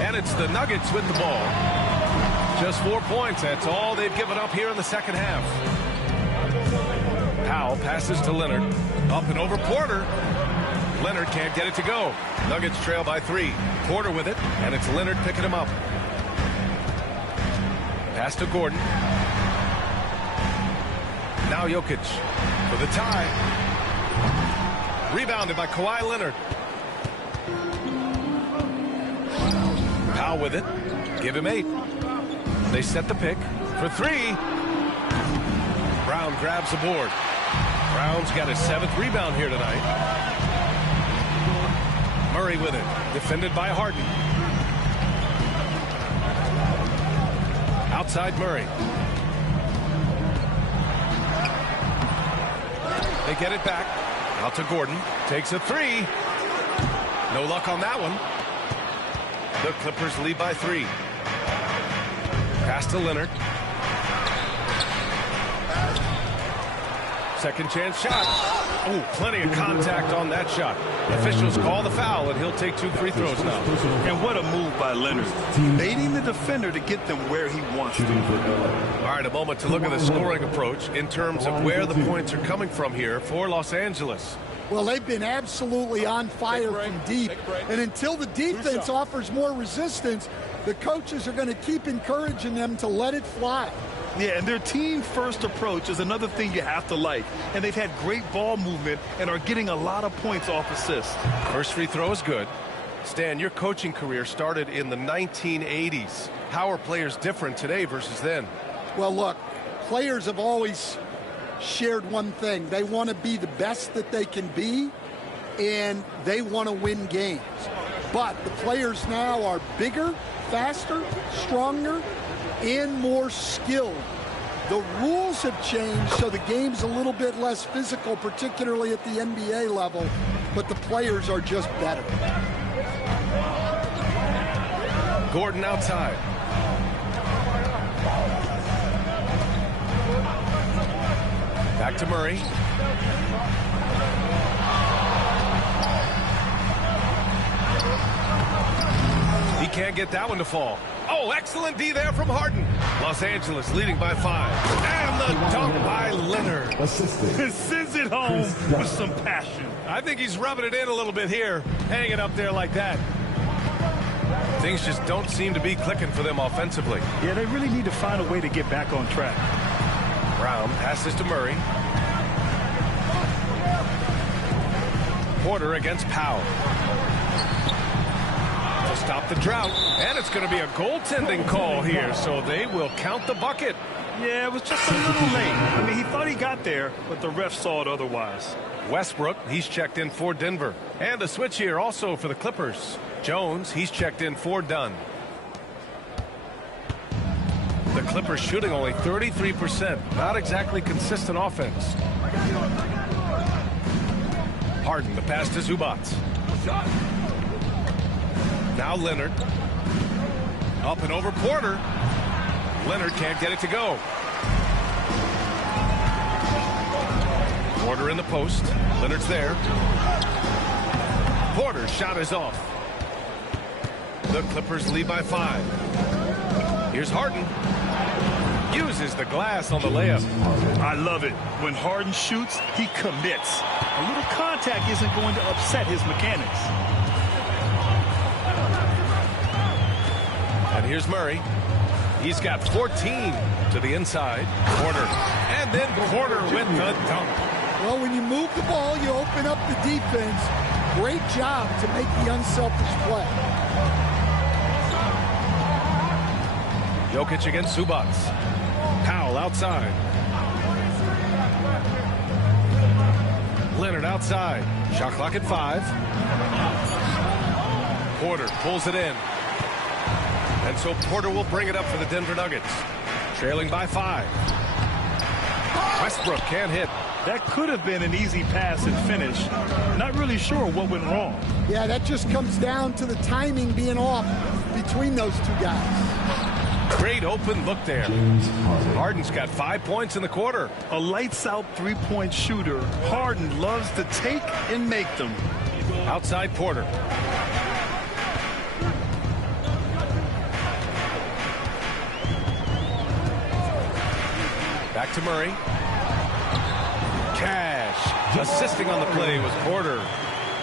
And it's the Nuggets with the ball. Just 4 points. That's all they've given up here in the second half. Powell passes to Leonard. Up and over Porter. Leonard can't get it to go. Nuggets trail by 3. Porter with it, and it's Leonard picking him up. Pass to Gordon. Now Jokic for the tie. Rebounded by Kawhi Leonard. Powell with it. Give him 8. They set the pick for 3. Brown grabs the board. Brown's got his 7th rebound here tonight. Murray with it. Defended by Harden. Outside Murray. They get it back. Out to Gordon. Takes a 3. No luck on that one. The Clippers lead by 3. Pass to Leonard. Second chance shot. Oh, plenty of contact on that shot. Officials call the foul, and he'll take 2 free throws now. And what a move by Leonard. Baiting the defender to get them where he wants to. All right, a moment to look at the scoring approach in terms of where the points are coming from here for Los Angeles. Well, they've been absolutely on fire from deep. And until the defense offers more resistance, the coaches are going to keep encouraging them to let it fly. Yeah, and their team-first approach is another thing you have to like. And they've had great ball movement and are getting a lot of points off assists. First free throw is good. Stan, your coaching career started in the 1980s. How are players different today versus then? Well, look, players have always shared one thing. They want to be the best that they can be, and they want to win games. But the players now are bigger, faster, stronger, and more skilled. The rules have changed, so the game's a little bit less physical, particularly at the NBA level, but the players are just better. Gordon outside. Back to Murray. He can't get that one to fall. Oh, excellent D there from Harden. Los Angeles leading by 5. And the dunk by Leonard. Sends it home with some passion. I think he's rubbing it in a little bit here, hanging up there like that. Things just don't seem to be clicking for them offensively. Yeah, they really need to find a way to get back on track. Brown passes to Murray. Porter against Powell. To stop the drought. And it's going to be a goaltending call here, so they will count the bucket. Yeah, it was just a little late. I mean, he thought he got there, but the ref saw it otherwise. Westbrook, he's checked in for Denver. And a switch here also for the Clippers. Jones, he's checked in for Dunn. The Clippers shooting only 33%. Not exactly consistent offense. Harden, the pass to Zubac. Now Leonard. Up and over Porter. Leonard can't get it to go. Porter in the post. Leonard's there. Porter's shot is off. The Clippers lead by 5. Here's Harden. Uses the glass on the layup. I love it. When Harden shoots, he commits. A little contact isn't going to upset his mechanics. And here's Murray. He's got 14 to the inside. Porter. And then Porter with the dunk. Well, when you move the ball, you open up the defense. Great job to make the unselfish play. Jokic against Zubac. Powell outside. Leonard outside. Shot clock at 5. Porter pulls it in. And so Porter will bring it up for the Denver Nuggets. Trailing by 5. Westbrook can't hit. That could have been an easy pass and finish. Not really sure what went wrong. Yeah, that just comes down to the timing being off between those two guys. Great open look there. Harden's got 5 points in the quarter. A lights-out three-point shooter. Harden loves to take and make them. Outside Porter. Back to Murray. Cash. Assisting on the play was Porter.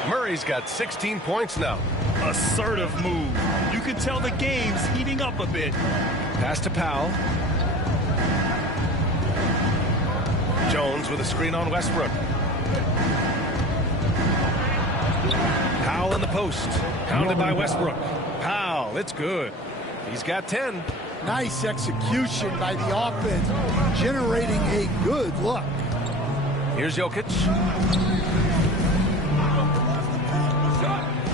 Murray's got 16 points now. Assertive move. You can tell the game's heating up a bit. Pass to Powell. Jones with a screen on Westbrook. Powell in the post. Pounded by Westbrook. Powell, it's good. He's got 10. Nice execution by the offense, generating a good look. Here's Jokic.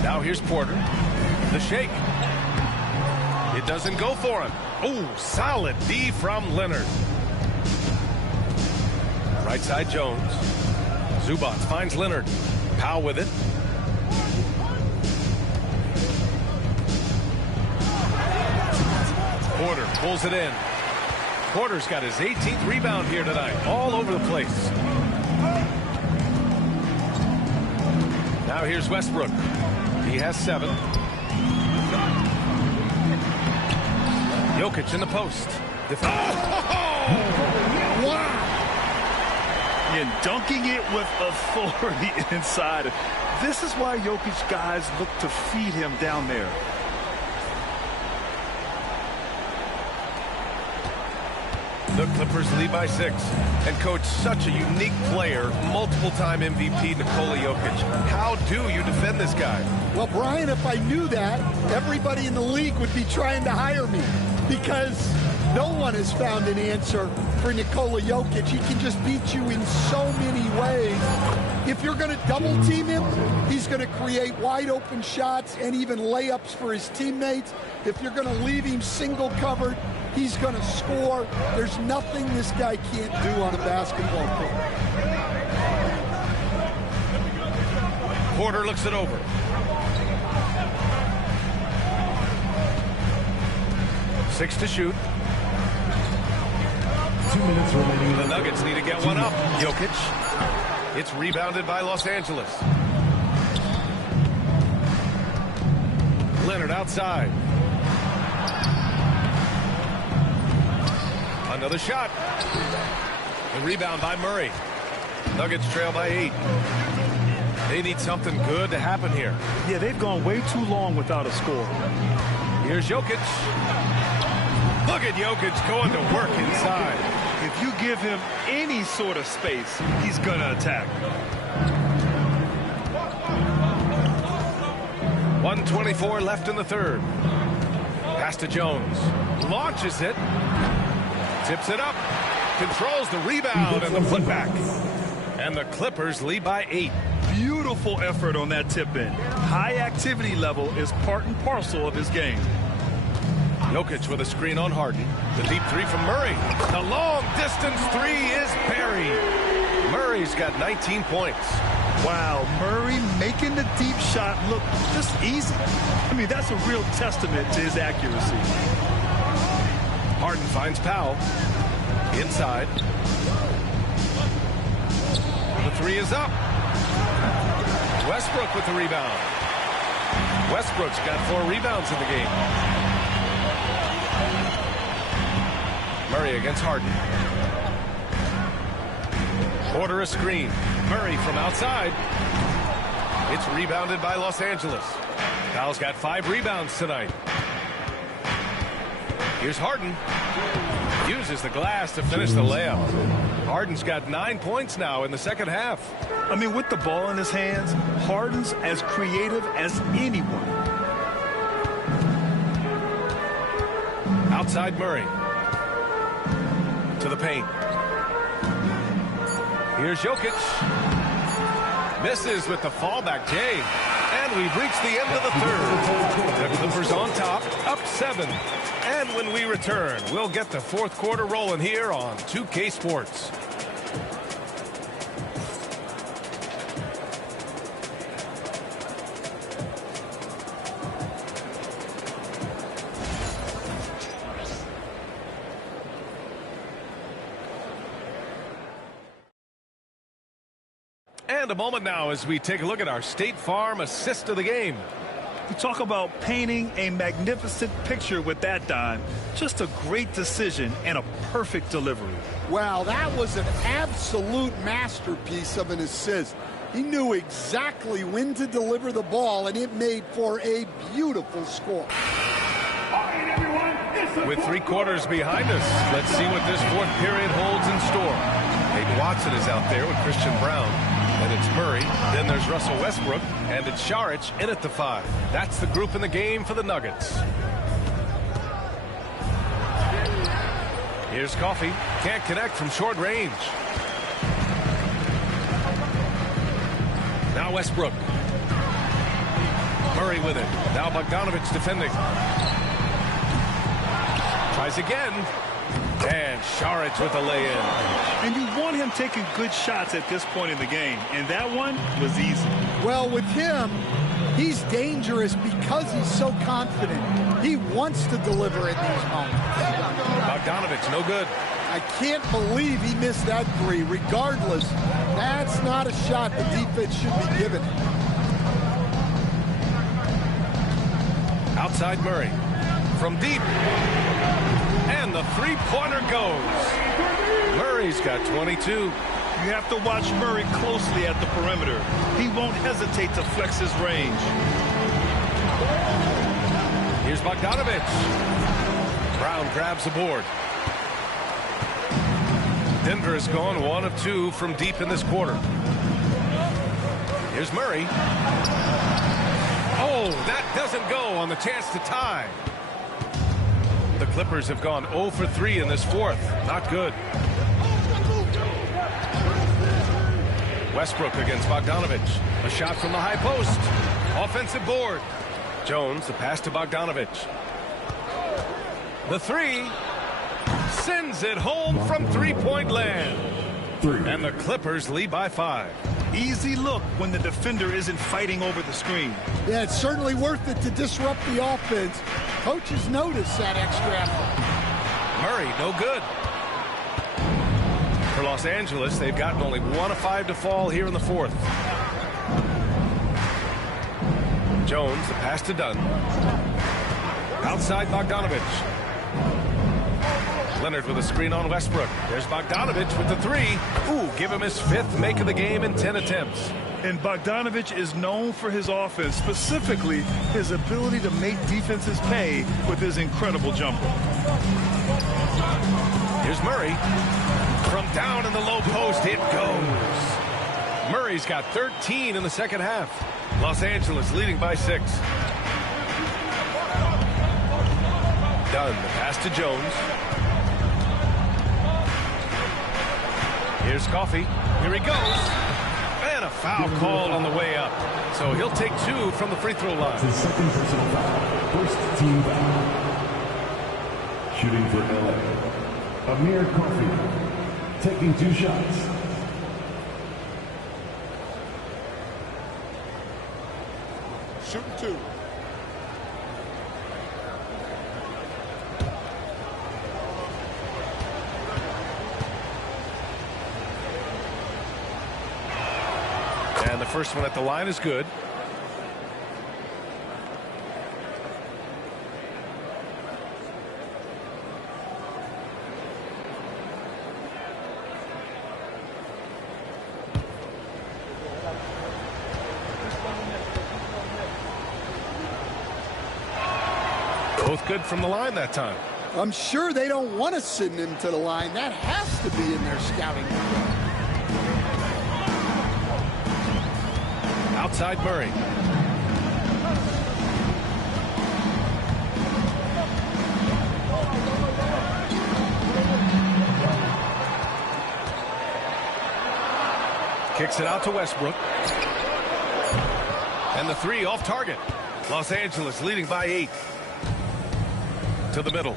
Now here's Porter. The shake. It doesn't go for him. Oh, solid D from Leonard. Right side Jones. Zubac finds Leonard. Powell with it. Porter pulls it in. Porter's got his 18th rebound here tonight. All over the place. Now here's Westbrook. He has 7. Jokic in the post. Wow! And dunking it with authority inside. This is why Jokic guys look to feed him down there. The Clippers lead by 6. And coach, such a unique player, multiple-time MVP Nikola Jokic. How do you defend this guy? Well, Brian, if I knew that, everybody in the league would be trying to hire me, because no one has found an answer for Nikola Jokic. He can just beat you in so many ways. If you're going to double team him, he's going to create wide open shots and even layups for his teammates. If you're going to leave him single covered, he's going to score. There's nothing this guy can't do on a basketball court. Porter looks it over. Six to shoot. 2 minutes remaining. The Nuggets need to get one up. Jokic. It's rebounded by Los Angeles. Leonard outside. Another shot. The rebound by Murray. Nuggets trail by 8. They need something good to happen here. Yeah, they've gone way too long without a score. Here's Jokic. Look at Jokic going to work inside. If you give him any sort of space, he's going to attack. 1:24 left in the third. Pass to Jones. Launches it. Tips it up. Controls the rebound and the putback. And the Clippers lead by 8. Beautiful effort on that tip in. High activity level is part and parcel of his game. Jokic with a screen on Harden. The deep 3 from Murray. The long distance 3 is buried. Murray's got 19 points. Wow, Murray making the deep shot look just easy. I mean, that's a real testament to his accuracy. Harden finds Powell. Inside. The 3 is up. Westbrook with the rebound. Westbrook's got 4 rebounds in the game. Murray against Harden. Porter a screen. Murray from outside. It's rebounded by Los Angeles. Powell's got 5 rebounds tonight. Here's Harden. Uses the glass to finish the layup. Harden's got 9 points now in the second half. I mean, with the ball in his hands, Harden's as creative as anyone. Outside Murray. To the paint. Here's Jokic. Misses with the fallback Jay. And we've reached the end of the third. The Clippers on top, up 7. And when we return, we'll get the fourth quarter rolling here on 2K Sports. And a moment now as we take a look at our State Farm assist of the game. You talk about painting a magnificent picture with that dime. Just a great decision and a perfect delivery. Wow, that was an absolute masterpiece of an assist. He knew exactly when to deliver the ball, and it made for a beautiful score. With 3 quarters behind us, let's see what this fourth period holds in store. Peyton Watson is out there with Christian Brown. And it's Murray. Then there's Russell Westbrook. And it's Šarić in at the 5. That's the group in the game for the Nuggets. Here's Coffey. Can't connect from short range. Now Westbrook. Murray with it. Now Bogdanović defending. Tries again. And Šarić with a lay-in. And you want him taking good shots at this point in the game. And that one was easy. Well, with him, he's dangerous because he's so confident. He wants to deliver in these moments. Bogdanović, no good. I can't believe he missed that 3. Regardless, that's not a shot the defense should be giving him. Outside Murray. From deep. And the three-pointer goes. Murray's got 22. You have to watch Murray closely at the perimeter. He won't hesitate to flex his range. Here's Bogdanović. Brown grabs the board. Denver has gone 1 of 2 from deep in this quarter. Here's Murray. Oh, that doesn't go on the chance to tie. The Clippers have gone 0 for 3 in this 4th. Not good. Westbrook against Bogdanović. A shot from the high post. Offensive board. Jones, the pass to Bogdanović. The 3. Sends it home from three-point land. And the Clippers lead by 5. Easy look when the defender isn't fighting over the screen. Yeah, it's certainly worth it to disrupt the offense. Coaches notice that extra effort. Murray, no good. For Los Angeles, they've gotten only 1 of 5 to fall here in the 4th. Jones, the pass to Dunn. Outside Bogdanović. Leonard with a screen on Westbrook. There's Bogdanović with the 3. Ooh, give him his 5th make of the game in 10 attempts. And Bogdanović is known for his offense, specifically his ability to make defenses pay with his incredible jumper. Here's Murray. From down in the low post, it goes. Murray's got 13 in the second half. Los Angeles leading by 6. Dunn, the pass to Jones. Here's Coffey. Here he goes. And a foul called on the way up. So he'll take 2 from the free throw line. It's his second personal foul. First team foul. Shooting for LA. Amir Coffey. Taking 2 shots. Shooting 2. And the first one at the line is good. Both good from the line that time. I'm sure they don't want to send him to the line. That has to be in their scouting report. Outside Murray. Kicks it out to Westbrook. And the 3 off target. Los Angeles leading by 8. To the middle.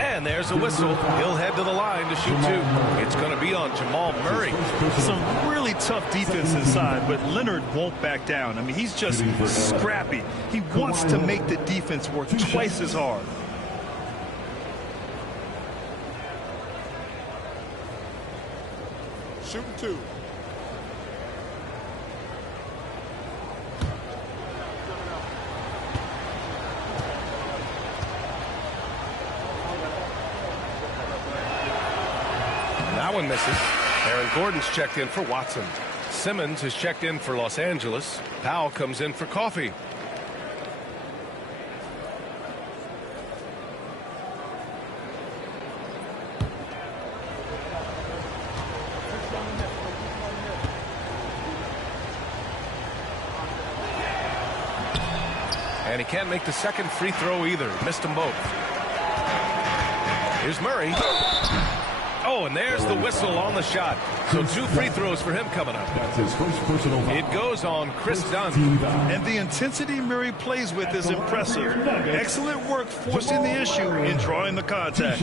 And there's a whistle. He'll head to the line to shoot 2. It's going to be on Jamal Murray. Some really tough defense inside, but Leonard won't back down. I mean, he's just scrappy. He wants to make the defense work twice as hard. Shooting 2. That one misses. Aaron Gordon's checked in for Watson. Simmons has checked in for Los Angeles. Powell comes in for Coffey. And he can't make the second free throw either. Missed them both. Here's Murray. Oh, and there's the whistle on the shot. So 2 free throws for him coming up. That's his first personal foul. It goes on Chris Dunn. And the intensity Murray plays with is impressive. Excellent work forcing the issue and drawing the contact.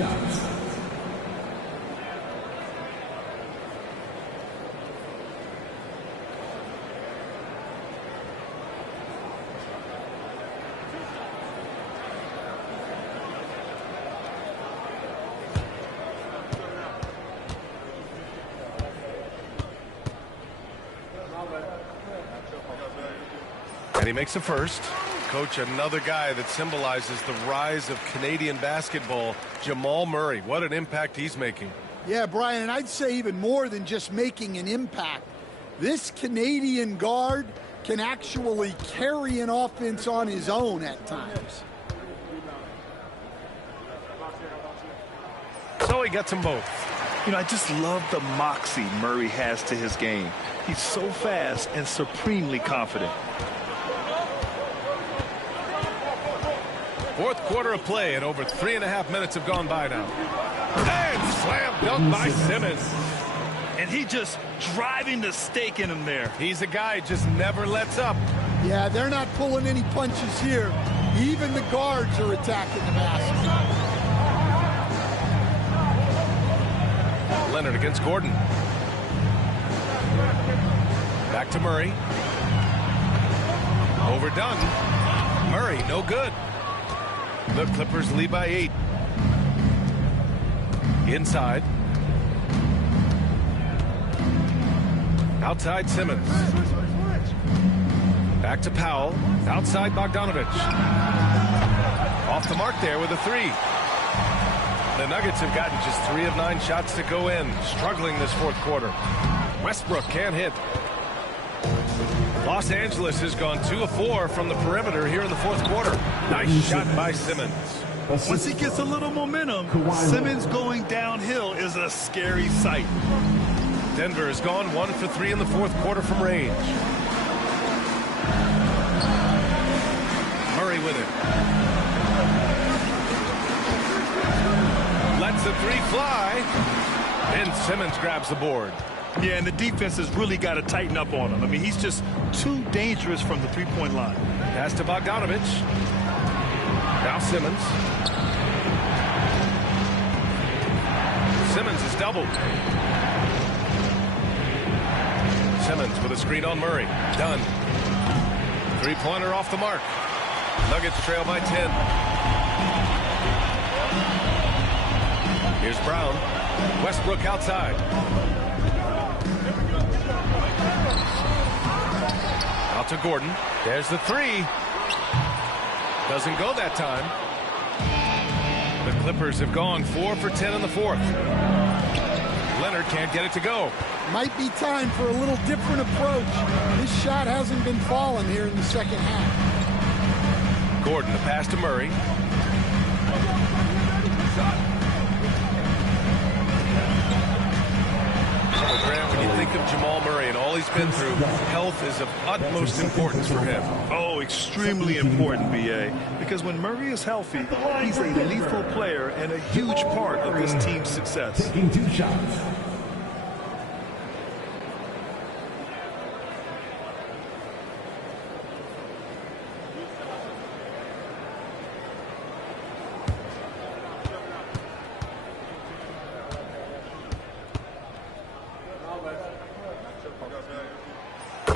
And he makes a first. Coach, another guy that symbolizes the rise of Canadian basketball, Jamal Murray. What an impact he's making. Yeah, Brian, and I'd say even more than just making an impact. This Canadian guard can actually carry an offense on his own at times. So he gets them both. You know, I just love the moxie Murray has to his game. He's so fast and supremely confident. Fourth quarter of play, and over 3.5 minutes have gone by now. And slam dunk by Simmons. And he just driving the stake in him there. He's a guy who just never lets up. Yeah, they're not pulling any punches here. Even the guards are attacking the basket. Leonard against Gordon. Back to Murray. Overdone. Murray, no good. The Clippers lead by 8. Inside. Outside Simmons. Back to Powell. Outside Bogdanovich. Off the mark there with a 3. The Nuggets have gotten just 3 of 9 shots to go in. Struggling this fourth quarter. Westbrook can't hit. Los Angeles has gone 2 of 4 from the perimeter here in the fourth quarter. Nice shot by Simmons. Once he gets a little momentum, Simmons going downhill is a scary sight. Denver has gone 1 for 3 in the fourth quarter from range. Murray with it. Lets the 3 fly. And Simmons grabs the board. Yeah, and the defense has really got to tighten up on him. I mean, he's just too dangerous from the three-point line. Pass to Bogdanovich. Now Simmons. Simmons is doubled. Simmons with a screen on Murray. Done. 3-pointer off the mark. Nuggets trail by 10. Here's Brown. Westbrook outside. Out to Gordon. There's the 3. Doesn't go that time. The Clippers have gone 4 for 10 in the fourth. Leonard can't get it to go. Might be time for a little different approach. This shot hasn't been falling here in the second half. Gordon, the pass to Murray. Grant, when you think of Jamal Murray and all he's been through, health is of utmost importance for him. Oh, extremely important, B.A., because when Murray is healthy, he's a lethal player and a huge part of this team's success. Taking 2 shots.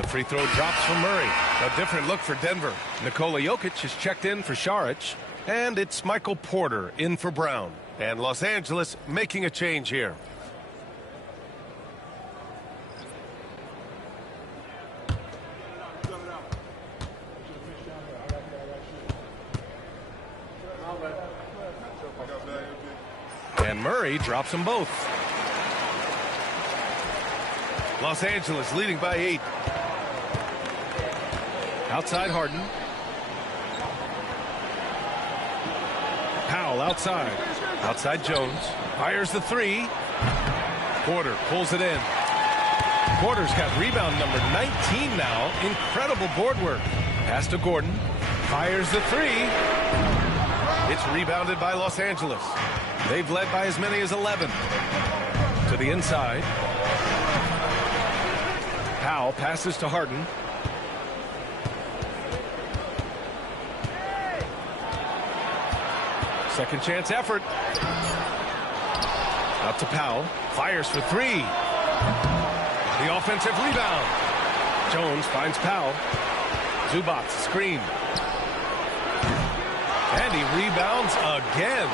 Free throw drops from Murray. A different look for Denver. Nikola Jokic is checked in for Šarić. And it's Michael Porter in for Brown. And Los Angeles making a change here. And Murray drops them both. Los Angeles leading by 8. Outside Harden. Powell outside. Outside Jones. Fires the 3. Porter pulls it in. quarter's got rebound number 19 now. Incredible board work. Pass to Gordon. Fires the three. It's rebounded by Los Angeles. They've led by as many as 11. To the inside. Powell passes to Harden. Second chance effort. Out to Powell. Fires for three. The offensive rebound. Jones finds Powell. Zubac screen. And he rebounds again.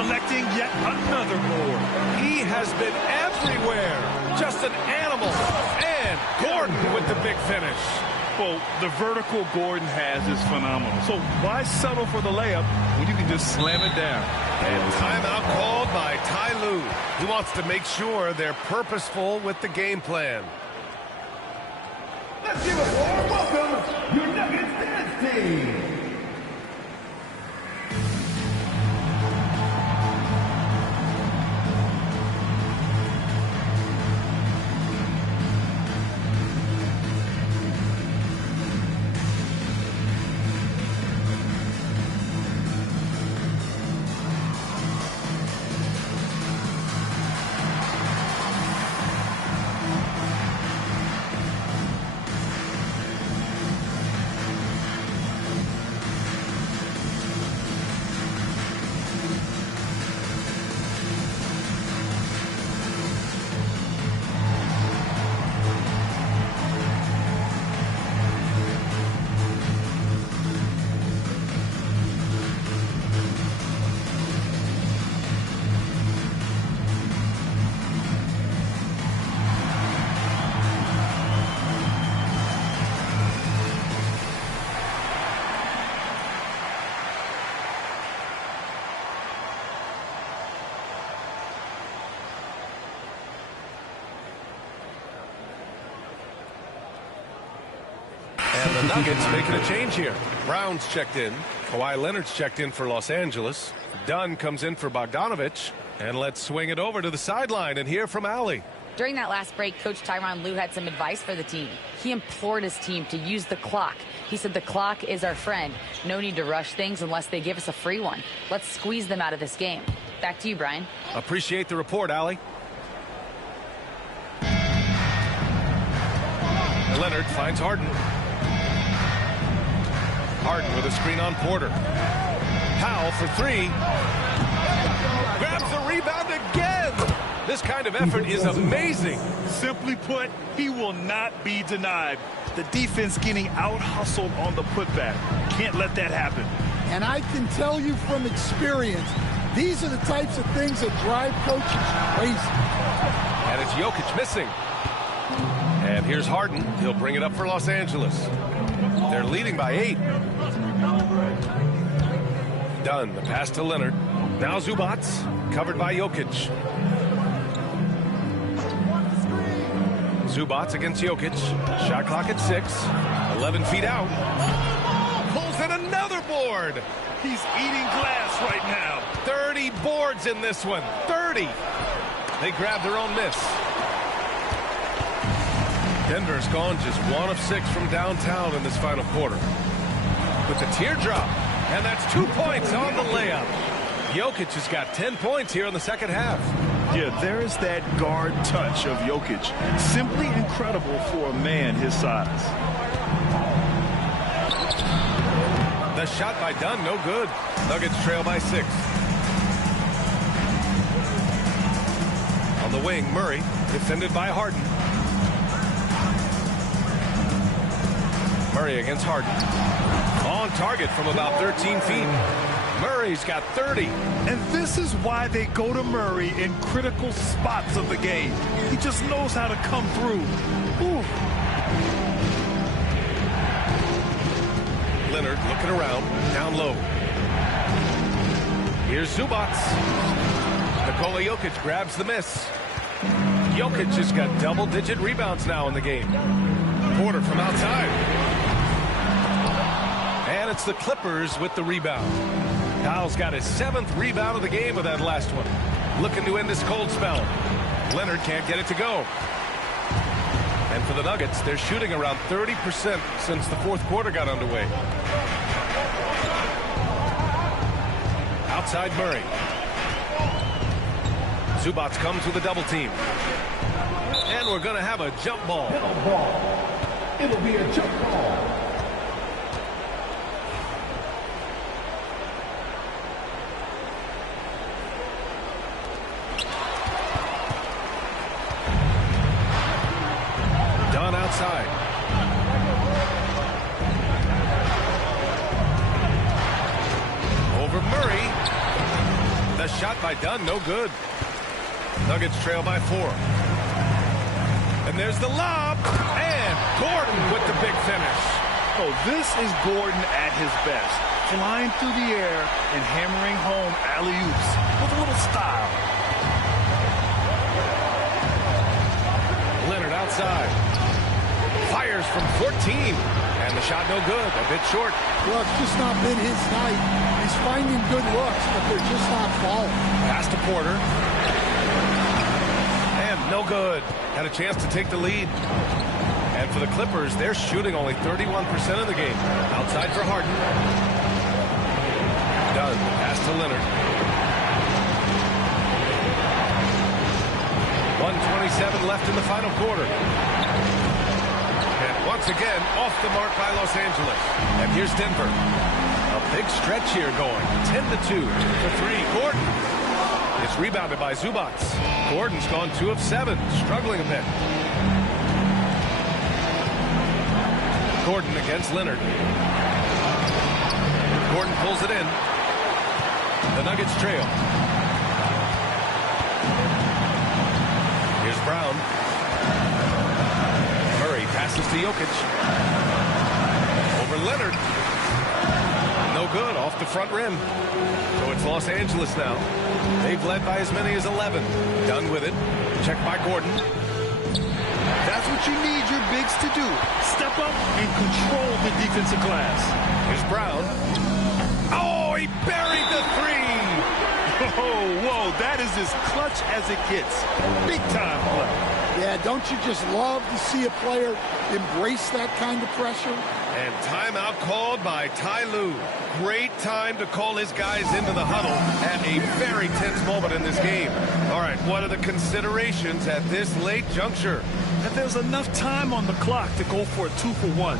Collecting yet another board. He has been everywhere. Just an animal. And Gordon with the big finish. Well, the vertical Gordon has is phenomenal. So why settle for the layup when you can just slam it down? And timeout called by Ty Lue. He wants to make sure they're purposeful with the game plan. Let's give a warm welcome, your Nuggets dance team. And the Nuggets making a change here. Brown's checked in. Kawhi Leonard's checked in for Los Angeles. Dunn comes in for Bogdanovich. And let's swing it over to the sideline and hear from Allie. During that last break, Coach Tyronn Lue had some advice for the team. He implored his team to use the clock. He said the clock is our friend. No need to rush things unless they give us a free one. Let's squeeze them out of this game. Back to you, Brian. Appreciate the report, Allie. Leonard finds Harden. Harden with a screen on Porter. Powell for three. Grabs the rebound again. This kind of effort is amazing. Simply put, he will not be denied. The defense getting out-hustled on the putback. Can't let that happen. And I can tell you from experience, these are the types of things that drive coaches crazy. And it's Jokic missing. And here's Harden. He'll bring it up for Los Angeles. They're leading by 8. Dunn, the pass to Leonard. Now Zubac, covered by Jokic. Zubac against Jokic. Shot clock at 6. 11 feet out. Pulls in another board. He's eating glass right now. 30 boards in this one. 30. They grab their own miss. Denver's gone just 1 of 6 from downtown in this final quarter. With the teardrop. And that's 2 points on the layup. Jokic has got 10 points here in the second half. Yeah, there's that guard touch of Jokic. Simply incredible for a man his size. The shot by Dunn, no good. Nuggets trail by 6. On the wing, Murray, defended by Harden. Murray against Harden. On target from about 13 feet. Murray's got 30. And this is why they go to Murray in critical spots of the game. He just knows how to come through. Ooh. Leonard looking around, down low. Here's Zubac. Nikola Jokic grabs the miss. Jokic has got double-digit rebounds now in the game. Porter from outside. And it's the Clippers with the rebound. Kyle's got his 7th rebound of the game with that last one. Looking to end this cold spell. Leonard can't get it to go. And for the Nuggets, they're shooting around 30% since the fourth quarter got underway. Outside Murray. Zubats comes with a double team. And we're going to have a jump ball. It'll be a jump ball. Dunn outside. Over Murray. The shot by Dunn, no good. Nuggets trail by 4. And there's the lob. And Gordon with the big finish. Oh, this is Gordon at his best. Flying through the air and hammering home alley-oops with a little style. Leonard outside. Fires from 14. And the shot no good. A bit short. Well, it's just not been his night. He's finding good looks, but they're just not falling. Pass to Porter. And no good. Had a chance to take the lead. And for the Clippers, they're shooting only 31% of the game. Outside for Harden. Does the pass to Leonard. 1:27 left in the final quarter. And once again, off the mark by Los Angeles. And here's Denver. A big stretch here going. 10-2 for 3. Gordon. It's rebounded by Zubats. Gordon's gone 2 of 7, struggling a bit. Gordon against Leonard. Gordon pulls it in. The Nuggets trail. Here's Brown. Murray passes to Jokic. Over Leonard. No good, off the front rim. So it's Los Angeles now. They've led by as many as 11. Done with it. Checked by Gordon. That's what you need your bigs to do. Step up and control the defensive glass. Here's Brown. Oh, he buried the 3. Oh, whoa, that is as clutch as it gets. Big time play. Yeah, don't you just love to see a player embrace that kind of pressure? And timeout called by Ty Lue. Great time to call his guys into the huddle at a very tense moment in this game. All right, what are the considerations at this late juncture? That there's enough time on the clock to go for a 2-for-1.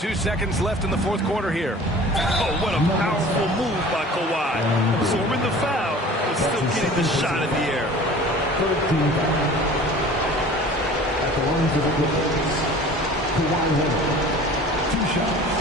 Two seconds left in the fourth quarter here. Oh, what a powerful move by Kawhi. Absorbing the foul, but still getting the shot in the air. Third team foul. At the line for the Clippers, Kawhi Leonard. 2 shots.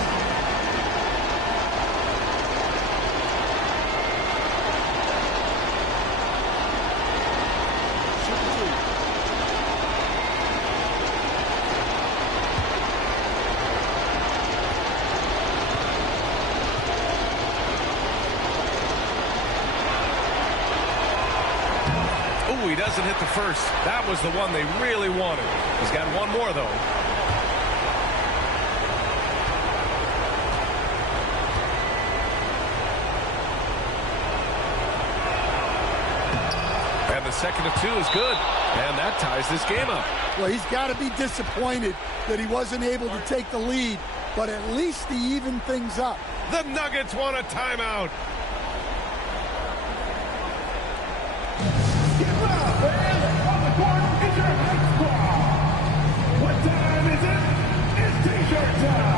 Ooh, he doesn't hit the first. That was the one they really wanted. He's got one more, though. And the second of 2 is good. And that ties this game up. Well, he's got to be disappointed that he wasn't able to take the lead, but at least he evened things up. The Nuggets want a timeout. What time is it? It's T-shirt time.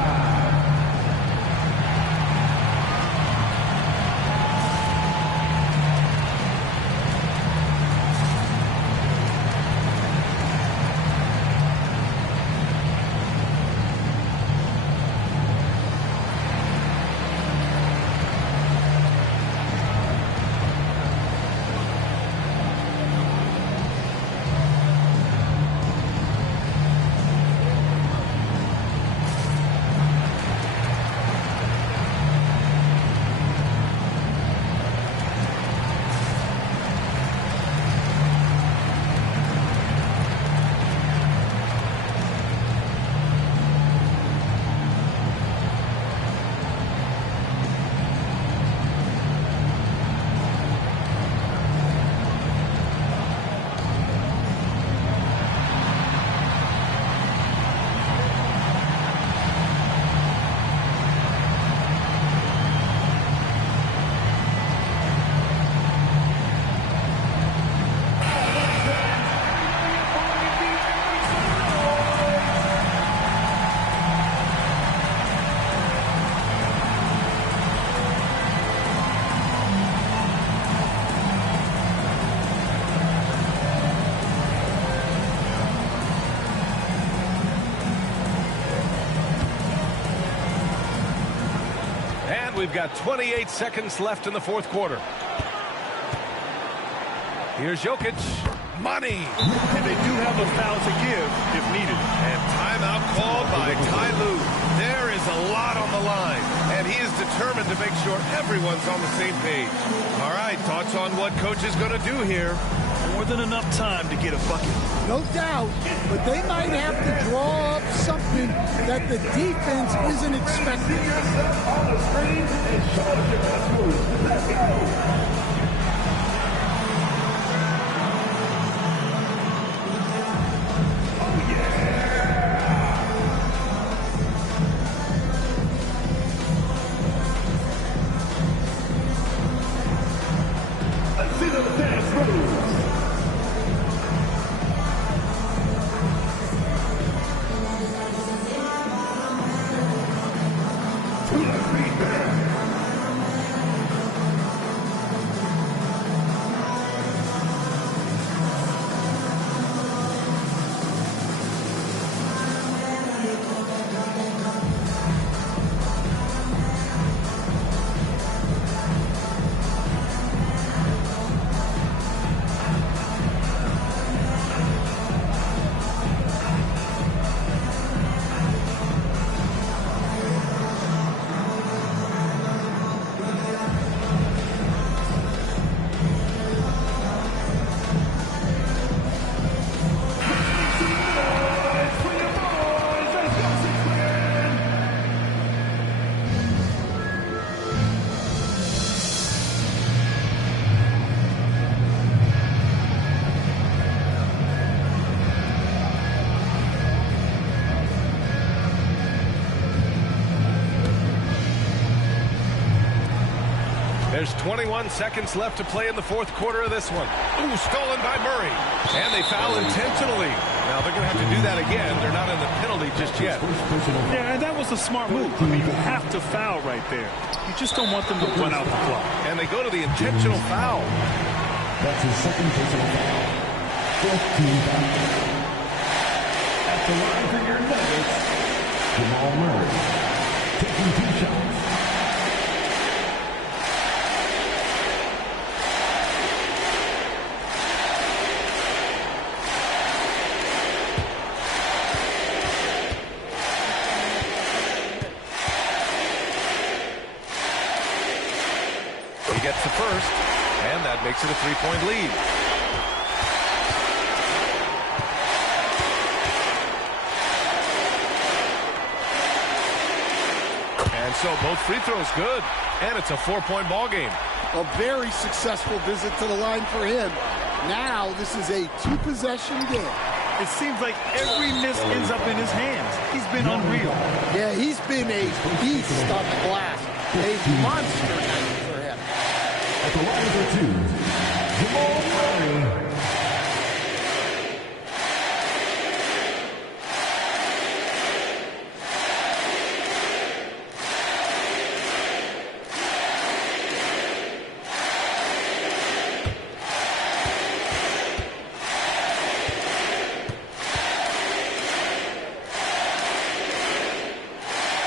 We've got 28 seconds left in the fourth quarter. Here's Jokic. Money. And they do have a foul to give if needed. And timeout called by Ty Lue. There is a lot on the line, and he is determined to make sure everyone's on the same page. All right, thoughts on what coach is going to do here? More than enough time to get a bucket. No doubt, but they might have to draw up something that the defense isn't expecting. On the screen and show us your best moves. Let's go. There's 21 seconds left to play in the fourth quarter of this one. Ooh, stolen by Murray. And they foul intentionally. Now they're going to have to do that again. They're not in the penalty just yet. Yeah, and that was a smart move. I mean, you have to foul right there. You just don't want them to run out the clock. And they go to the intentional foul. That's his second personal foul. 15 foul. At the line for your Nuggets, Jamal Murray taking 2 shots. He gets the first, and that makes it a 3-point lead. so both free throws good, and it's a 4-point ball game. A very successful visit to the line for him. Now this is a 2-possession game. It seems like every miss ends up in his hands. He's been unreal. Yeah, he's been a beast on the glass. A monster night for him. At the line for 2, Jamal Murray.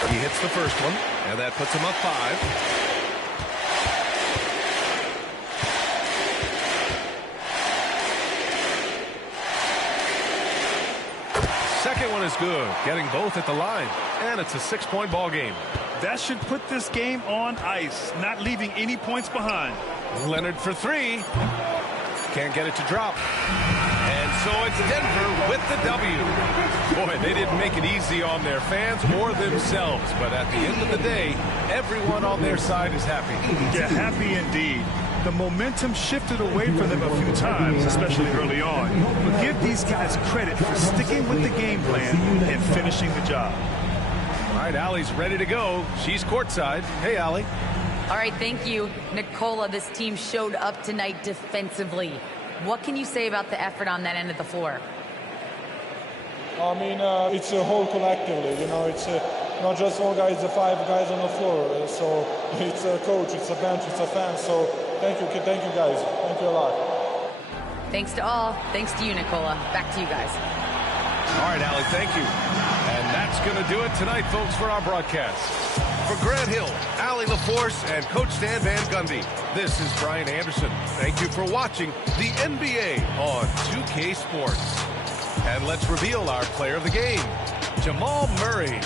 He hits the first one, and that puts him up 5. Second one is good, getting both at the line, and it's a 6-point ball game. That should put this game on ice, not leaving any points behind. Leonard for 3. Can't get it to drop. And so it's Denver with the W. Boy, they didn't make it easy on their fans or themselves, but at the end of the day, everyone on their side is happy. Yeah, happy indeed. The momentum shifted away from them a few times, especially early on. But give these guys credit for sticking with the game plan and finishing the job. All right, Allie's ready to go. She's courtside. Hey, Allie. All right, thank you. Nicola, this team showed up tonight defensively. What can you say about the effort on that end of the floor? I mean, it's a whole collectively, you know, it's not just one guy, it's the 5 guys on the floor. So it's a coach, it's a bench, it's a fan. So thank you guys. Thank you a lot. Thanks to all. Thanks to you, Nicola. Back to you guys. All right, Allie, thank you. And that's going to do it tonight, folks, for our broadcast. For Grant Hill, Allie LaForce, and Coach Stan Van Gundy, this is Brian Anderson. Thank you for watching the NBA on 2K Sports. And let's reveal our player of the game, Jamal Murray.